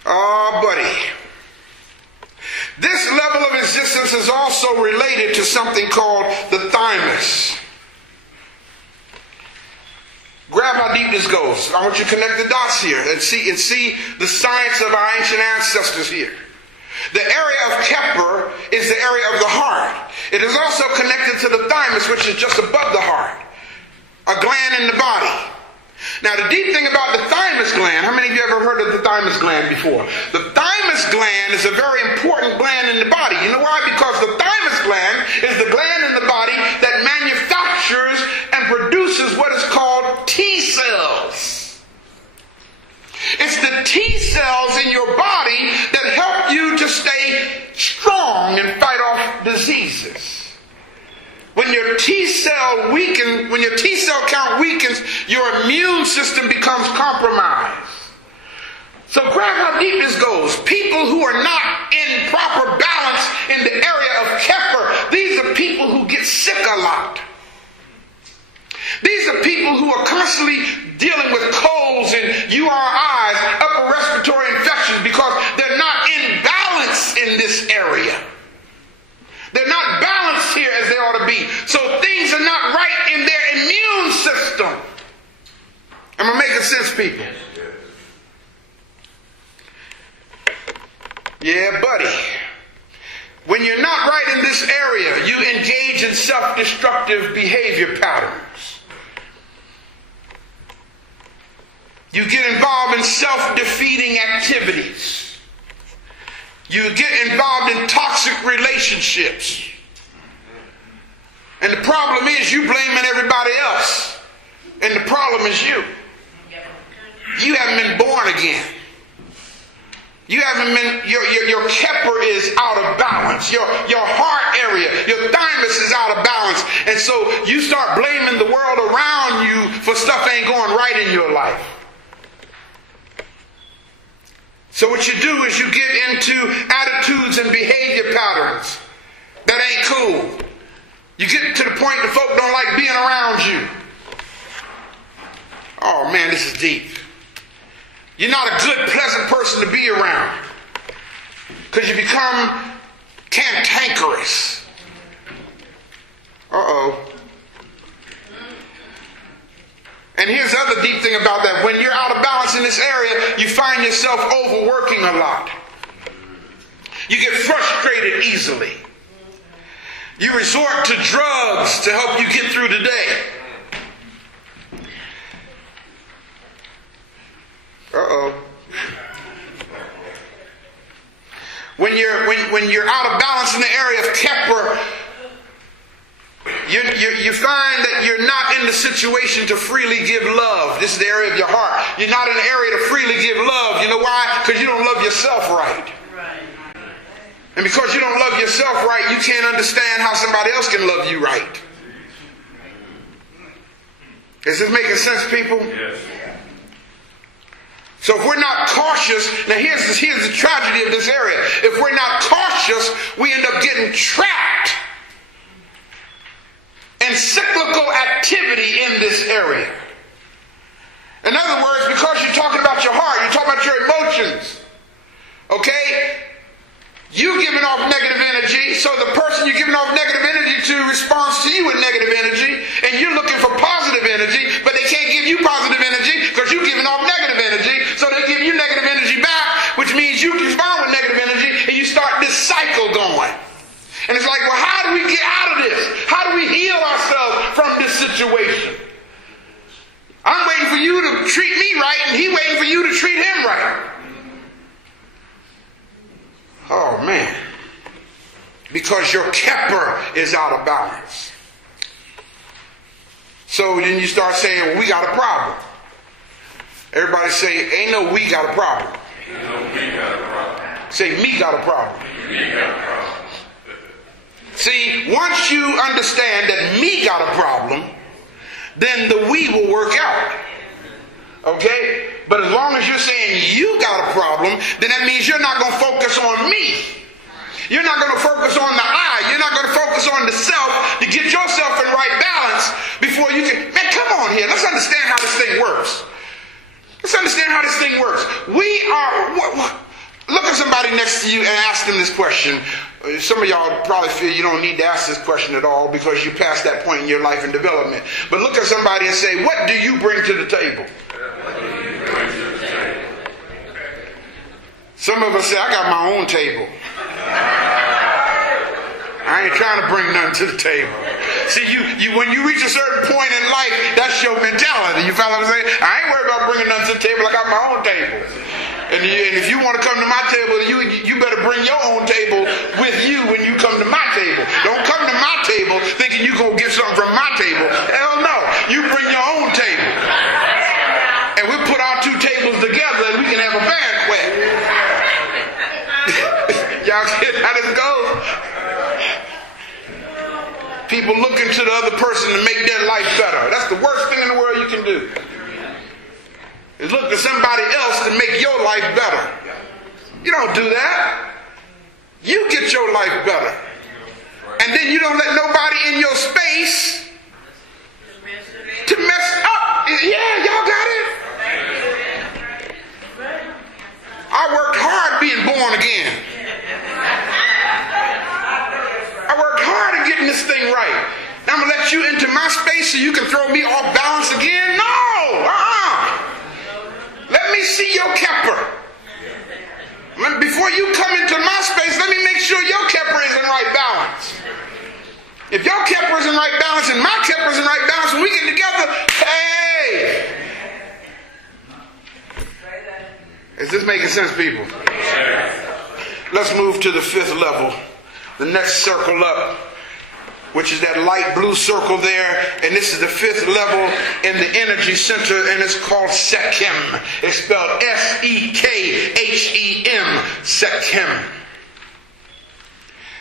Oh, buddy. This level of existence is also related to something called the thymus. Grab how deep this goes. I want you to connect the dots here and see the science of our ancient ancestors here. The area of Keper is the area of the heart. It is also connected to the thymus, which is just above the heart, a gland in the body. Now, the deep thing about the thymus gland, how many of you ever heard of the thymus gland before? The thymus gland is a very important gland in the body. You know why? Because the thymus gland is the gland in the body that manufactures and produces what is called T cells. It's the T cells in your body that help you to stay strong and fight off diseases. When your T cell count weakens, your immune system becomes compromised. So grab how deep this goes. People who are not in proper balance in the area of Keper, these are people who get sick a lot. These are people who are constantly dealing with colds and URIs, upper respiratory infections, because they're not in balance in this area. They're not balanced here as they ought to be. So things are not right in their immune system. Am I making sense, people? Yeah, buddy. When you're not right in this area, you engage in self-destructive behavior patterns. You get involved in self-defeating activities. You get involved in toxic relationships. And the problem is you blaming everybody else. And the problem is you. You haven't been born again. You haven't been, your keper is out of balance. Your heart area, your thymus is out of balance. And so you start blaming the world around you for stuff ain't going right in your life. So what you do is you get into attitudes and behavior patterns that ain't cool. You get to the point that folk don't like being around you. Oh man, this is deep. You're not a good, pleasant person to be around because you become cantankerous. Uh-oh. And here's the other deep thing about that. When you're out of balance in this area, you find yourself overworking a lot. You get frustrated easily. You resort to drugs to help you get through the day. Uh-oh. When you're out of balance in the area of keper, you find that you're not in the situation to freely give love. This is the area of your heart. You're not in the area to freely give love. You know why? Because you don't love yourself right. And because you don't love yourself right, you can't understand how somebody else can love you right. Is this making sense, people? Yes. So if we're not cautious, now here's the tragedy of this area. If we're not cautious, we end up getting trapped in cyclical activity in this area. In other words, because you're talking about your heart, you're talking about your emotions. Okay? You giving off negative energy, so the person you're giving off negative energy to responds to you with negative energy, and you're looking for positive energy, but they can't give you positive energy because you're giving off negative energy, so they give you negative energy back, which means you respond with negative energy, and you start this cycle going. And it's like, well, how do we get out of this? How do we heal ourselves from this situation? I'm waiting for you to treat me right, and he waiting for you to treat him right. Oh man, because your keper is out of balance. So then you start saying, well, we got a problem. Everybody say, ain't no we got a problem. Ain't no we got a problem. Say, me got a problem. Me got a problem. See, once you understand that me got a problem, then the we will work out. Okay? But as long as you're saying you got a problem, then that means you're not going to focus on me. You're not going to focus on the I. You're not going to focus on the self to get yourself in right balance before you can... Man, come on here. Let's understand how this thing works. Let's understand how this thing works. We are... Look at somebody next to you and ask them this question. Some of y'all probably feel you don't need to ask this question at all because you're past that point in your life and development. But look at somebody and say, what do you bring to the table? Some of us say, I got my own table. I ain't trying to bring nothing to the table. See, you when you reach a certain point in life, that's your mentality. You follow what I'm saying? I ain't worried about bringing nothing to the table. I got my own table. And if you want to come to my table, you better bring your own table with you when you come to my table. Don't come to my table thinking you're going to get something from my table. Hell no. You bring your own table. And we'll put our two tables together and we can have a banquet. Y'all get how this goes? People looking to the other person to make their life better. That's the worst thing in the world you can do. Is look to somebody else to make your life better. You don't do that. You get your life better. And then you don't let nobody in your space to mess up. Yeah, y'all got it. I worked hard being born again. I worked hard at getting this thing right. Now I'm going to let you into my space so you can throw me off balance again? No! Let me see your keper. before you come into my space, let me make sure your Kepler is in right balance. If your Kepler is in right balance and my Kepler is in right balance, when we get together, hey! Is this making sense, people? Let's move to the fifth level. The next circle up, which is that light blue circle there. And this is the fifth level in the energy center, and it's called Sechem. It's spelled S-E-K-H-E-M, Sechem.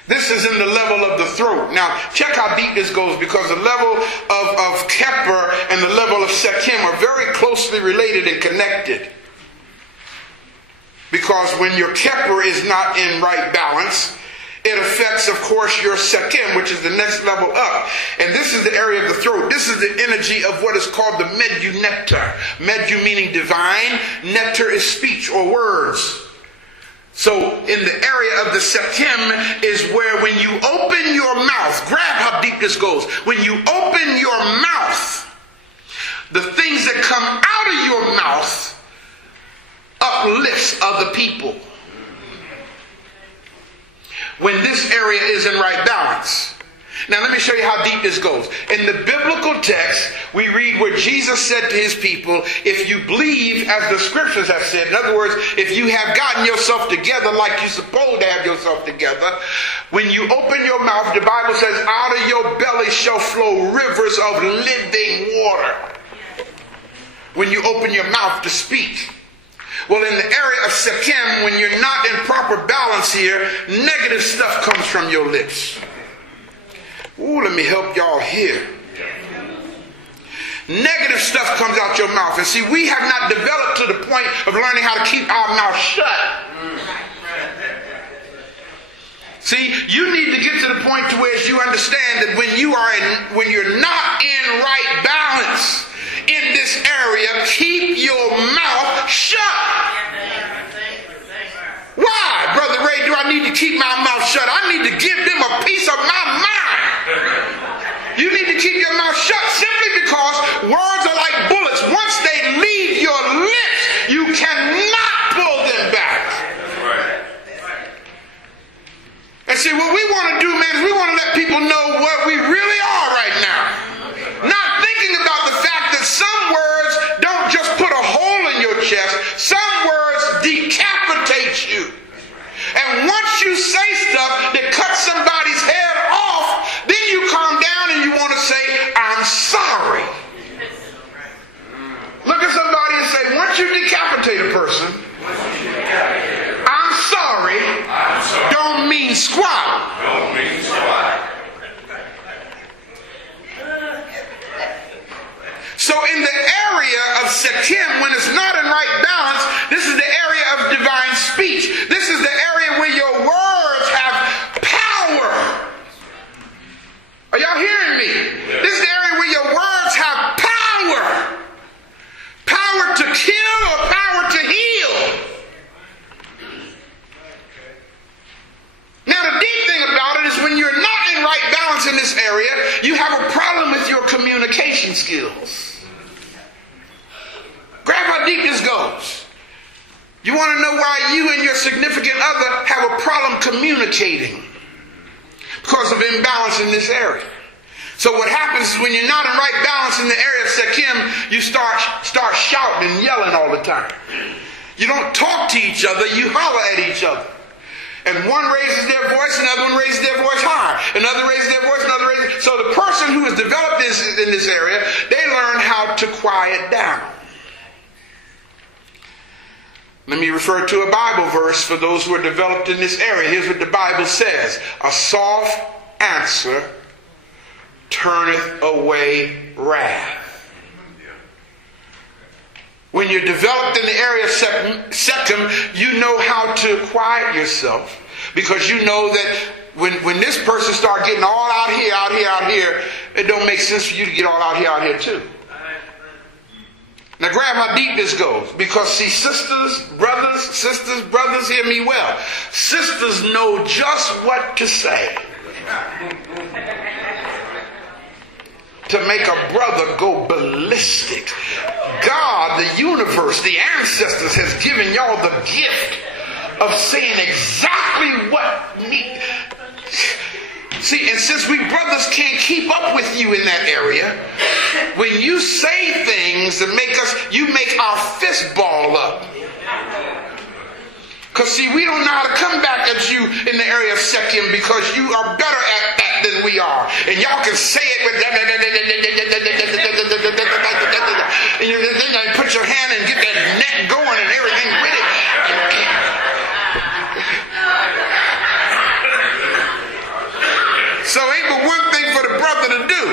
This is in the level of the throat. Now, check how deep this goes, because the level of Kepler and the level of Sechem are very closely related and connected. Because when your Kepler is not in right balance, it affects, of course, your Sechem, which is the next level up. And this is the area of the throat. This is the energy of what is called the Medu nectar. Medu meaning divine. Nectar is speech or words. So in the area of the Sechem is where when you open your mouth, grab how deep this goes. When you open your mouth, the things that come out of your mouth uplifts other people. When this area is in right balance. Now let me show you how deep this goes. In the biblical text, we read where Jesus said to his people, if you believe as the scriptures have said, in other words, if you have gotten yourself together like you're supposed to have yourself together, when you open your mouth, the Bible says, out of your belly shall flow rivers of living water. When you open your mouth to speak. Well, in the area of Sechem, when you're not in proper balance here, negative stuff comes from your lips. Ooh, let me help y'all here. Negative stuff comes out your mouth. And see, we have not developed to the point of learning how to keep our mouth shut. See, you need to get to the point to where you understand that when you're not in right balance in this area, keep your mouth shut. Why, Brother Ray, do I need to keep my mouth shut? I need to give them a piece of my mind. You need to keep your mouth shut simply because words are like bullets. Once they leave your lips, you cannot pull them back. And see, what we want to do, man, is we want to let people know what we really are right now. Not thinking about the fact that some words don't just put a hole in your chest. Some words decapitate you. And once you say stuff that cuts somebody's head off, then you calm down and you want to say, I'm sorry. Look at somebody and say, once you decapitate a person, I'm sorry, don't mean squat. Don't mean squat. So in the area of Sechem, when it's not in right balance, this is the area of divine speech. This is the area where your words have power. Are y'all hearing me? This is the area where your words have power. Power to kill or power to heal. Now the deep thing about it is when you're not in right balance in this area, you have a problem with your communication skills. Grab how deep this goes. You want to know why you and your significant other have a problem communicating? Because of imbalance in this area. So what happens is when you're not in right balance in the area of Sechem, you start shouting and yelling all the time. You don't talk to each other, you holler at each other. And one raises their voice, another one raises their voice higher. Another raises their voice, another raises. So the person who has developed this in this area, they learn how to quiet down. Let me refer to a Bible verse for those who are developed in this area. Here's what the Bible says. A soft answer turneth away wrath. When you're developed in the area of Sechem, you know how to quiet yourself. Because you know that when this person starts getting all out here, it don't make sense for you to get all out here too. Now grab how deep this goes. Because see, sisters, brothers, hear me well. Sisters know just what to say to make a brother go ballistic. God, the universe, the ancestors has given y'all the gift of saying exactly what me. See, and since we brothers can't keep up with you in that area, when you say things that you make our fist ball up. Because see, we don't know how to come back at you in the area of Second because you are better at that than we are. And y'all can say it with and you put your hand and get that net going and everything with it. So ain't but one thing for the brother to do,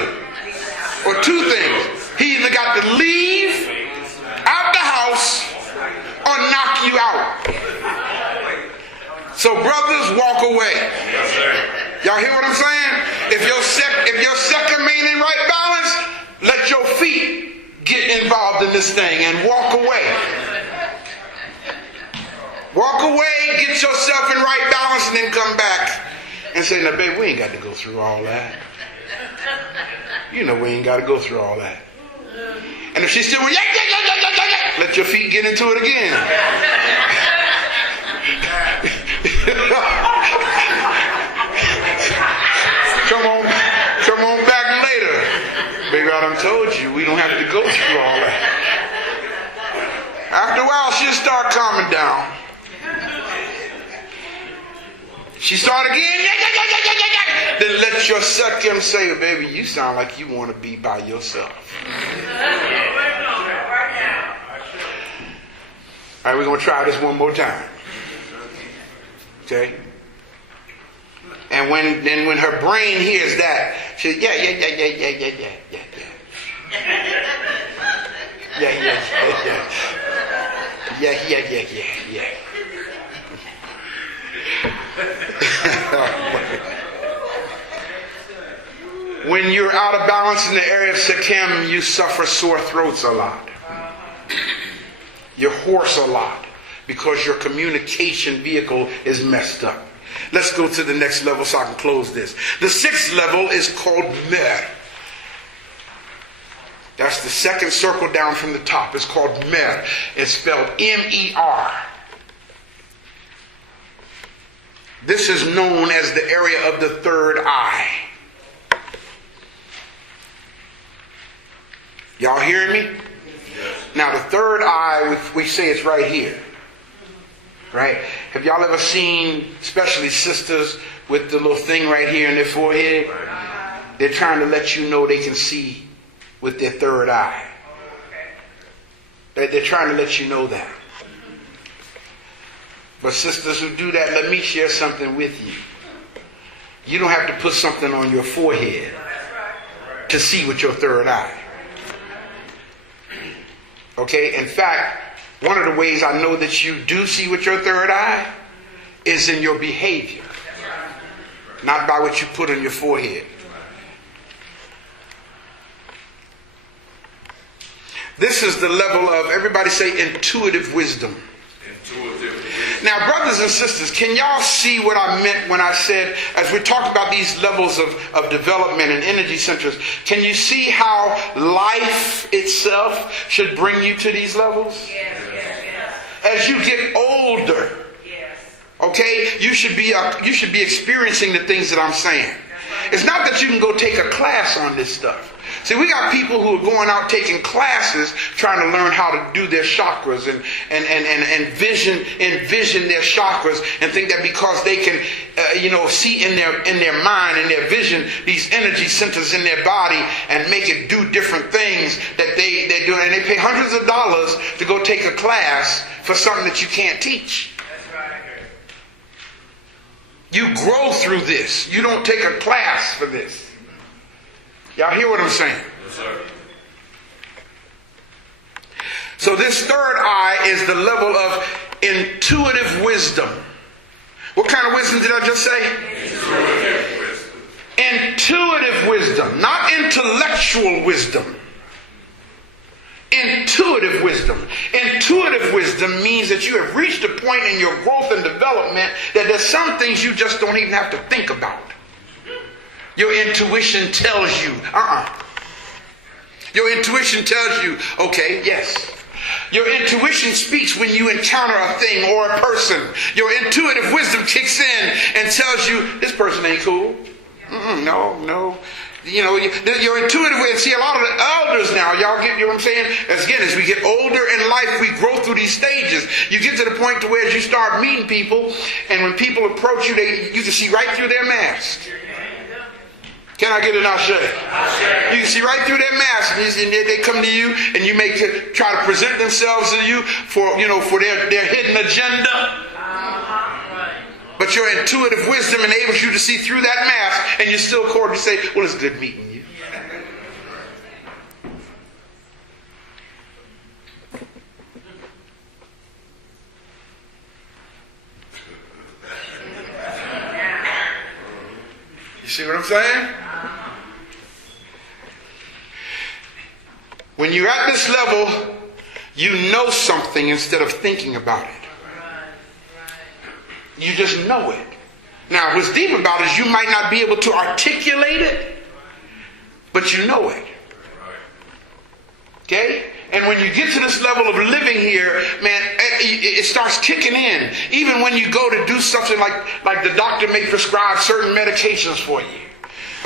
or two things. He either got to leave out the house or knock you out. So brothers, walk away. Y'all hear what I'm saying? If your second ain't in right balance, let your feet get involved in this thing and walk away. Walk away, get yourself in right balance, and then come back and say, now babe, we ain't got to go through all that. You know we ain't got to go through all that. And if she's still, let your feet get into it again. Come on back later. Baby, I done told you we don't have to go through all that. After a while, she'll start calming down. She start again. Then let your second say, baby, you sound like you want to be by yourself. All right, we're going to try this one more time. Okay? And when her brain hears that, she says, yeah. When you're out of balance in the area of Sikkim, you suffer sore throats a lot. You're hoarse a lot because your communication vehicle is messed up. Let's go to the next level so I can close this. The sixth level is called Mer. That's the second circle down from the top. It's called Mer. It's spelled M-E-R. This is known as the area of the third eye. Y'all hearing me? Now the third eye, we say it's right here. Right? Have y'all ever seen, especially sisters, with the little thing right here in their forehead? They're trying to let you know they can see with their third eye. They're trying to let you know that. But sisters who do that, let me share something with you. You don't have to put something on your forehead to see with your third eye. Okay? In fact, one of the ways I know that you do see with your third eye is in your behavior. Not by what you put on your forehead. This is the level of, everybody say, intuitive wisdom. Now, brothers and sisters, can y'all see what I meant when I said, as we talk about these levels of development and energy centers, can you see how life itself should bring you to these levels? Yes. As you get older, okay, you should be experiencing the things that I'm saying. It's not that you can go take a class on this stuff. See, we got people who are going out taking classes trying to learn how to do their chakras and envision their chakras and think that because they can, see in their mind, in their vision, these energy centers in their body and make it do different things that they do. And they pay hundreds of dollars to go take a class for something that you can't teach. You grow through this. You don't take a class for this. Y'all hear what I'm saying? Yes, sir. So this third eye is the level of intuitive wisdom. What kind of wisdom did I just say? Intuitive wisdom. Not intellectual wisdom. Intuitive wisdom. Intuitive wisdom means that you have reached a point in your growth and development that there's some things you just don't even have to think about. Your intuition tells you, Your intuition tells you, okay, yes, Your intuition speaks when you encounter a thing or a person. Your intuitive wisdom kicks in and tells you, this person ain't cool. No. You know, your intuitive way. See, a lot of the elders now, y'all get, you know what I'm saying? As we get older in life, we grow through these stages. You get to the point to where as you start meeting people, and when people approach you, you can see right through their mask. Can I get an ashe? You can see right through their mask, and they come to you, and you try to present themselves to you for their hidden agenda. But your intuitive wisdom enables you to see through that mask, and you still cordially say, well, it's good meeting you. You see what I'm saying? When you're at this level, you know something instead of thinking about it. You just know it. Now, what's deep about it is you might not be able to articulate it, but you know it. Okay? And when you get to this level of living here, man, it starts kicking in. Even when you go to do something like the doctor may prescribe certain medications for you.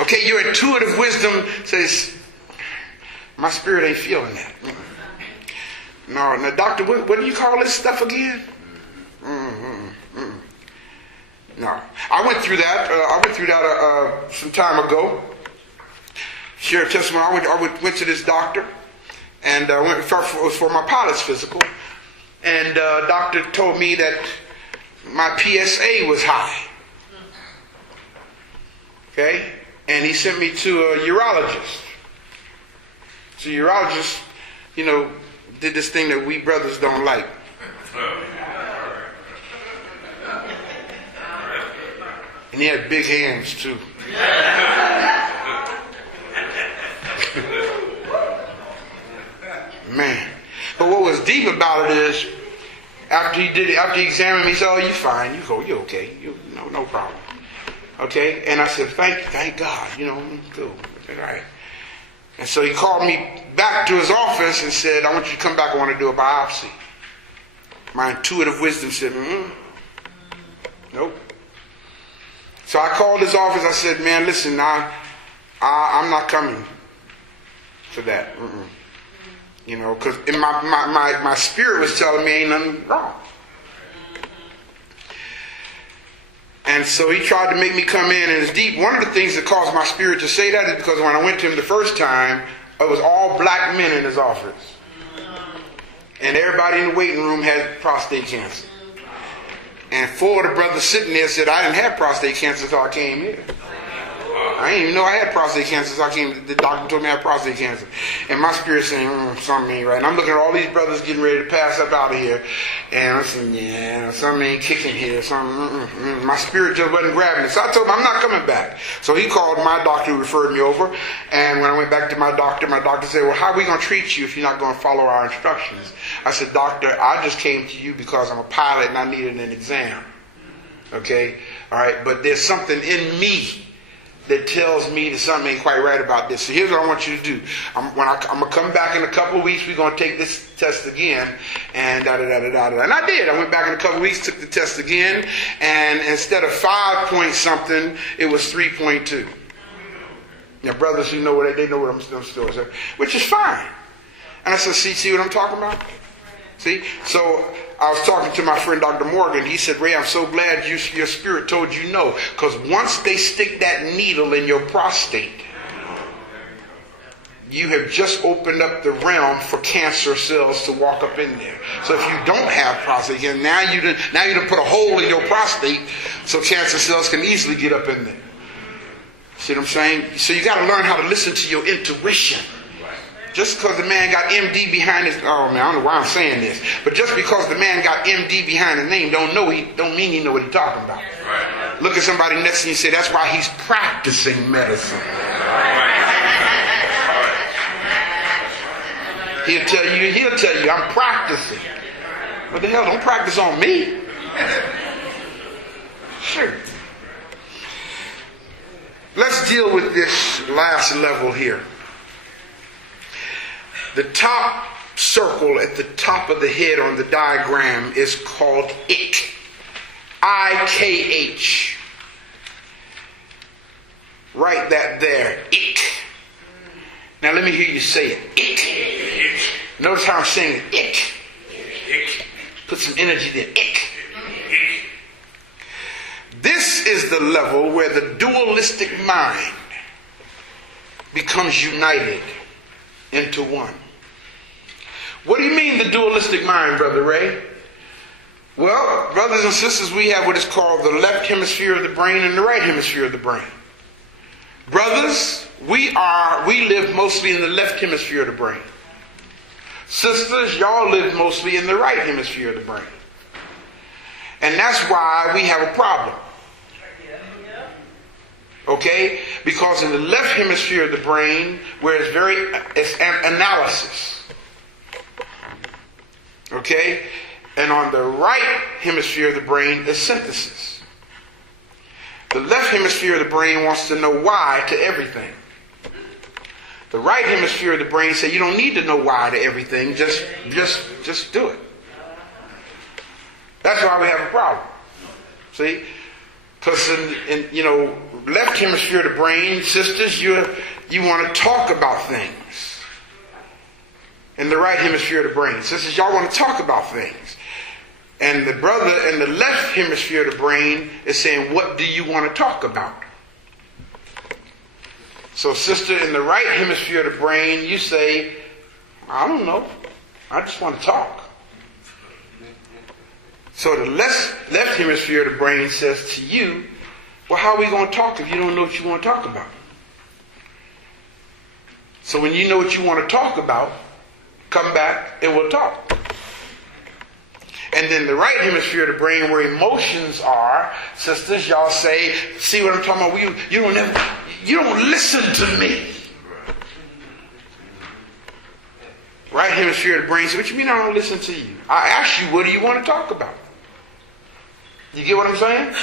Okay, your intuitive wisdom says, my spirit ain't feeling that. No, now doctor, what do you call this stuff again? No, I went through that. Some time ago. Shared testimony. I went to this doctor, and went for my pilot's physical, and doctor told me that my PSA was high. Okay, and he sent me to a urologist. So urologist, did this thing that we brothers don't like. And he had big hands too. Man. But what was deep about it is, after he examined me, he said, oh, you're fine. You're okay. No problem. Okay? And I said, thank God. Cool. All right. And so he called me back to his office and said, I want you to come back. I want to do a biopsy. My intuitive wisdom said, nope. So I called his office. I said, man, listen, I'm not coming to that. Because in my spirit was telling me ain't nothing wrong. And so he tried to make me come in, and it's deep. One of the things that caused my spirit to say that is because when I went to him the first time, it was all black men in his office. And everybody in the waiting room had prostate cancer. And four of the brothers sitting there said, I didn't have prostate cancer until I came here. I didn't even know I had prostate cancer until I came. The doctor told me I had prostate cancer. And my spirit saying, something ain't right. And I'm looking at all these brothers getting ready to pass up out of here. And I'm saying, yeah, something ain't kicking here. My spirit just wasn't grabbing it. So I told him, I'm not coming back. So he called my doctor who referred me over. And when I went back to my doctor said, well, how are we going to treat you if you're not going to follow our instructions? I said, doctor, I just came to you because I'm a pilot and I needed an exam. Okay? All right. But there's something in me that tells me that something ain't quite right about this. So here's what I want you to do. I'm going to come back in a couple of weeks. We're going to take this test again. And da-da-da-da-da-da. And I did. I went back in a couple of weeks, took the test again. And instead of 5 point something, it was 3.2. Now, brothers who know what they know what I'm still saying, which is fine. And I said, see what I'm talking about? See? So I was talking to my friend Dr. Morgan. He said, Ray, I'm so glad your spirit told you no. Because once they stick that needle in your prostate, you have just opened up the realm for cancer cells to walk up in there. So if you don't have prostate cancer, now you done put a hole in your prostate so cancer cells can easily get up in there. See what I'm saying? So you got to learn how to listen to your intuition. Just because the man got MD behind his, oh man, I don't know why I'm saying this, but just because the man got MD behind his name don't mean he know what he's talking about. Right. Look at somebody next to you and say, that's why he's practicing medicine. He'll tell you, I'm practicing. What the hell? Don't practice on me. Sure. Let's deal with this last level here. The top circle at the top of the head on the diagram is called ich. I-K-H. Write that there. Ich. Now let me hear you say it. Ich. Notice how I'm saying it. Ich. Put some energy there. Ich. This is the level where the dualistic mind becomes united into one. What do you mean the dualistic mind, Brother Ray? Well, brothers and sisters, we have what is called the left hemisphere of the brain and the right hemisphere of the brain. Brothers, we live mostly in the left hemisphere of the brain. Sisters, y'all live mostly in the right hemisphere of the brain. And that's why we have a problem. Okay? Because in the left hemisphere of the brain, where it's analysis. Okay? And on the right hemisphere of the brain is synthesis. The left hemisphere of the brain wants to know why to everything. The right hemisphere of the brain says you don't need to know why to everything, just do it. That's why we have a problem. See? Because in left hemisphere of the brain, sisters, you want to talk about things. In the right hemisphere of the brain, sisters, y'all want to talk about things. And the brother in the left hemisphere of the brain is saying, what do you want to talk about? So sister, in the right hemisphere of the brain, you say, I don't know. I just want to talk. So the left hemisphere of the brain says to you, well, how are we going to talk if you don't know what you want to talk about? So when you know what you want to talk about, come back and we'll talk. And then the right hemisphere of the brain where emotions are, sisters, y'all say, see what I'm talking about? You don't listen to me. Right hemisphere of the brain says, what you mean I don't listen to you? I asked you, what do you want to talk about? You get what I'm saying?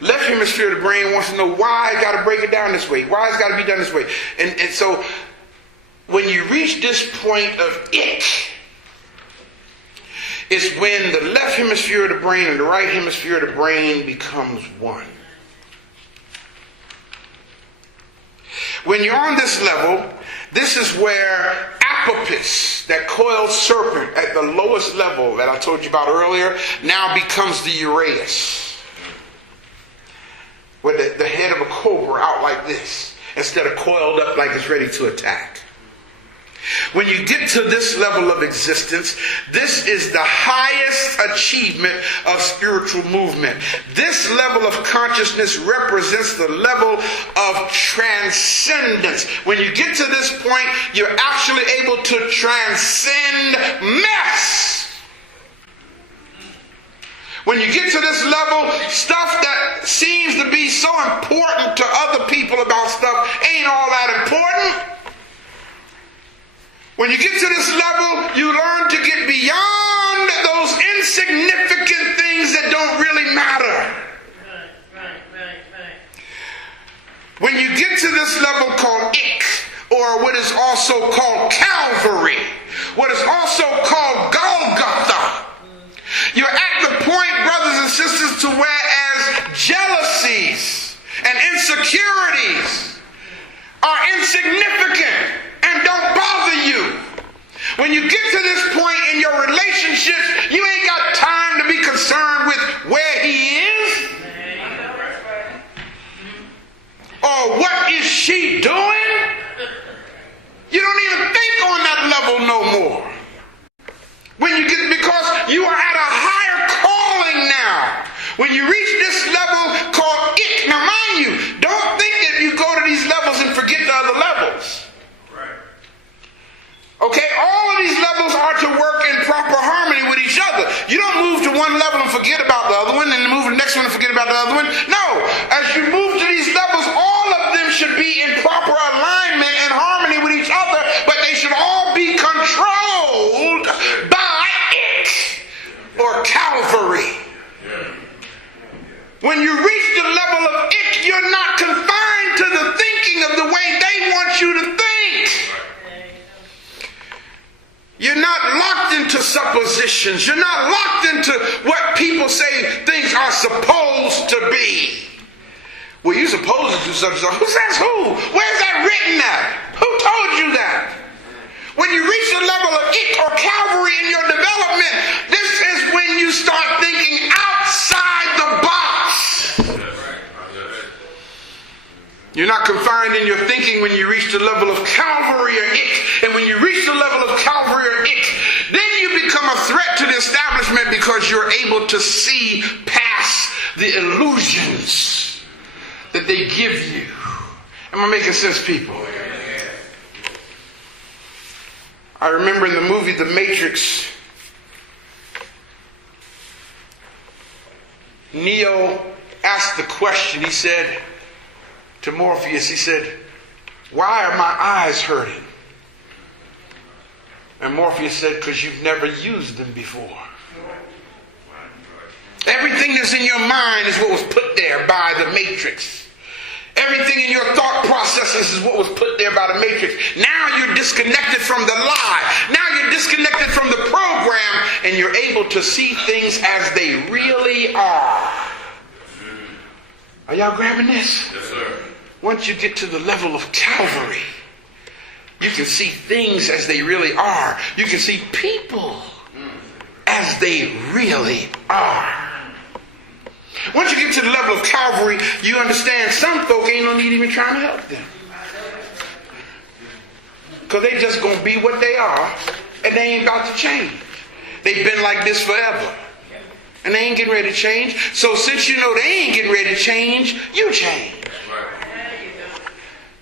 Left hemisphere of the brain wants to know why I got to break it down this way. Why it's got to be done this way. And so when you reach this point of it, it's when the left hemisphere of the brain and the right hemisphere of the brain becomes one. When you're on this level, this is where Apopis, that coiled serpent at the lowest level that I told you about earlier, now becomes the Uraeus. With the head of a cobra out like this, instead of coiled up like it's ready to attack. When you get to this level of existence, this is the highest achievement of spiritual movement. This level of consciousness represents the level of transcendence. When you get to this point, you're actually able to transcend mess. When you get to this level, stuff that seems to be so important to other people about stuff ain't all that important. When you get to this level, you learn to get beyond those insignificant things that don't really matter. Right. When you get to this level called ik, or what is also called Calvary, what is also called Golgotha, you're at the point, brothers and sisters, to whereas jealousies and insecurities are insignificant and don't bother you. When you get to this point in your relationships, you ain't got time to be concerned with where he is. Or what is she doing? You don't even think on that level no more. Because you are at a higher calling now. When you reach this level called it, now mind you, don't think that you go to these levels and forget the other levels. Okay, all of these levels are to work in proper harmony with each other. You don't move to one level and forget about the other one, and then move to the next one and forget about the other one. No, as you move to these levels, all of them should be in proper alignment and harmony with each other, but they should all be controlled by it, or Calvary. When you reach the level of it, you're not confined to the thinking of the way they want you to think. You're not locked into suppositions. You're not locked into what people say things are supposed to be. Well, you're supposed to do something. Who says who? Where's that written at? Who told you that? When you reach the level of it or Calvary in your development, this is when you start thinking outside the box. You're not confined in your thinking when you reach the level of Calvary or it. And when you reach the level of Calvary or it, then you become a threat to the establishment because you're able to see past the illusions that they give you. Am I making sense, people? I remember in the movie The Matrix, Neo asked the question. He said to Morpheus, he said, "Why are my eyes hurting?" And Morpheus said, "Because you've never used them before." Everything that's in your mind is what was put there by the Matrix. Everything in your thought processes is what was put there by the Matrix. Now you're disconnected from the lie. Now you're disconnected from the program, and you're able to see things as they really are. Are y'all grabbing this? Yes, sir. Once you get to the level of Calvary, you can see things as they really are. You can see people as they really are. Once you get to the level of Calvary, you understand some folk ain't no need even trying to help them. Because they just going to be what they are, and they ain't about to change. They've been like this forever. And they ain't getting ready to change. So since you know they ain't getting ready to change, you change.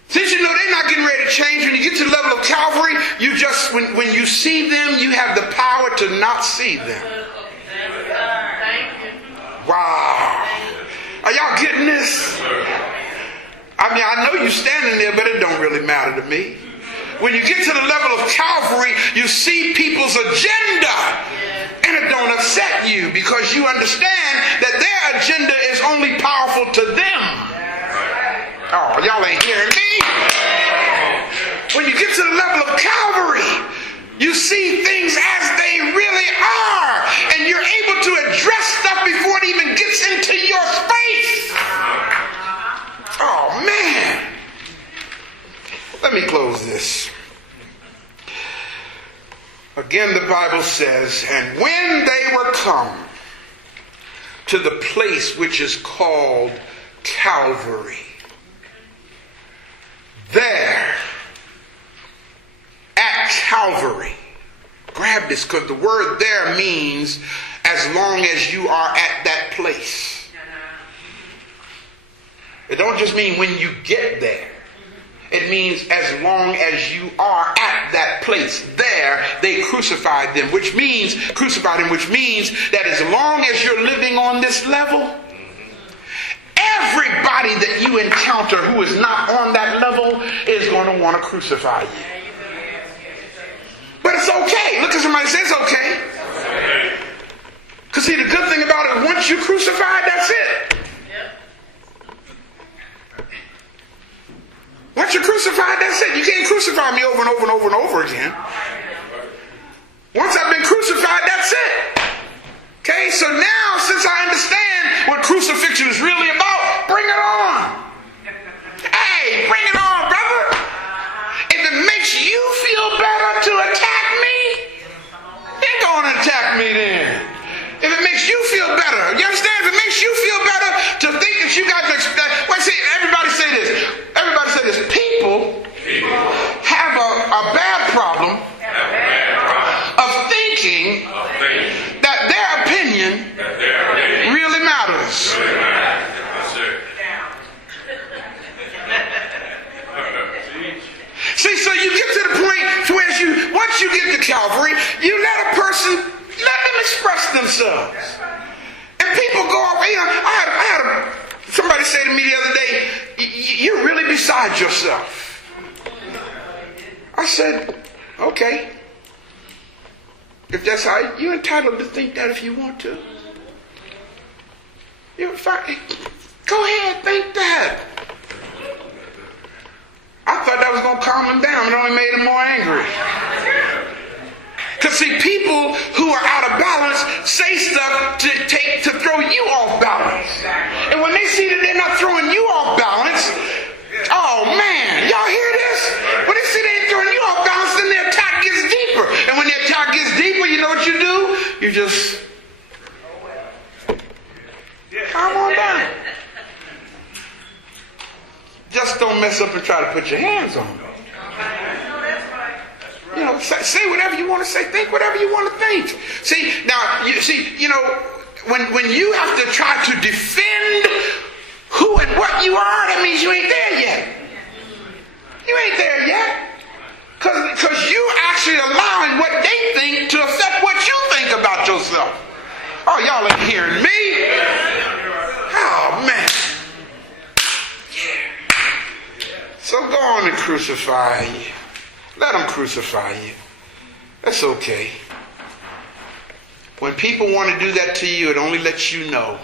Since you know they're not getting ready to change, when you get to the level of Calvary, you just, when you see them, you have the power to not see them. Wow. Are y'all getting this? I mean, I know you're standing there, but it don't really matter to me. When you get to the level of Calvary, you see people's agenda, and it don't upset you because you understand that their agenda is only powerful to them. Oh, y'all ain't hearing me. When you get to the level of Calvary, you see things as they really are, and you're able to address stuff before it even gets into your space. Oh, man. Let me close this. Again, the Bible says, "And when they were come to the place which is called Calvary, there at Calvary," grab this because the word there means as long as you are at that place. It don't just mean when you get there. It means as long as you are at that place. There they crucified them, which means that as long as you're living on this level, everybody that you encounter who is not on that level is going to want to crucify you. But it's okay. Look at somebody and say it's okay. Because see, the good thing about it, once you're crucified, that's it. Once you're crucified, that's it. You can't crucify me over and over and over and over again. Once I've been crucified, that's it. Okay, so now since I understand what crucifixion is really about, bring it on. Hey, bring it on, brother. If it makes you feel better to attack me, then go on and attack me then. If it makes you feel better, you understand? If it makes you feel better to think that you guys expect, well, see, everybody say this. Everybody say this. People have a bad problem of thinking that their opinion really matters. See, so you get to the point to where once you get to Calvary, you let them express themselves. And people go off. I had somebody say to me the other day, "You're really beside yourself." I said, okay. If that's how you're entitled to think that if you want to. You're fine. Go ahead, think that. I thought that was going to calm them down. It only made them more angry. people who are out of balance say stuff to throw you off balance. And when they see that they're not throwing you off balance, oh man, y'all hear this? When they see they ain't throwing you off balance, then the attack gets deeper. And when the attack gets deeper, you know what you do? You just calm on down. Just don't mess up and try to put your hands on them. You know, say whatever you want to say, think whatever you want to think. See, now, when you have to try to defend who and what you are, that means you ain't there yet. You ain't there yet. Because you actually allowing what they think to affect what you think about yourself. Oh, y'all ain't hearing me. Oh, man. So go on and crucify you. Let them crucify you. That's okay. When people want to do that to you, it only lets you know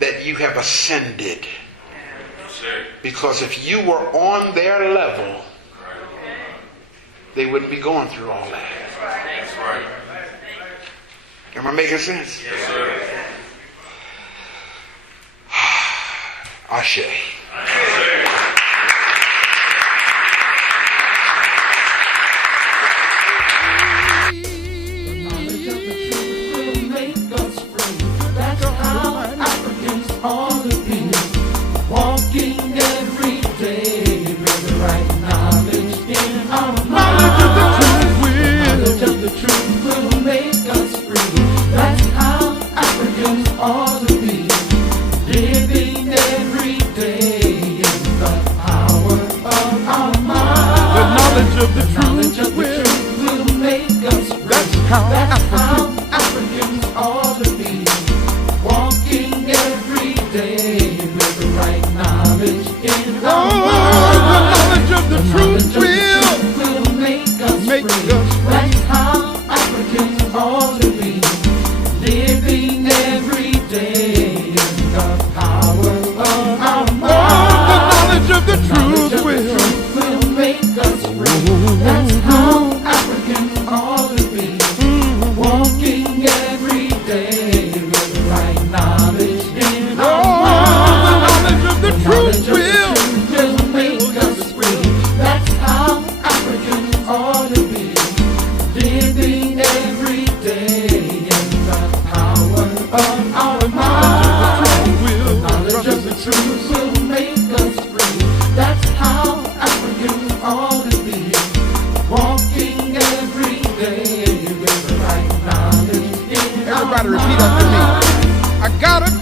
that you have ascended. Because if you were on their level, they wouldn't be going through all that. That's right. Am I making sense? Yes, sir. Ashe. Everybody repeat after me. I gotta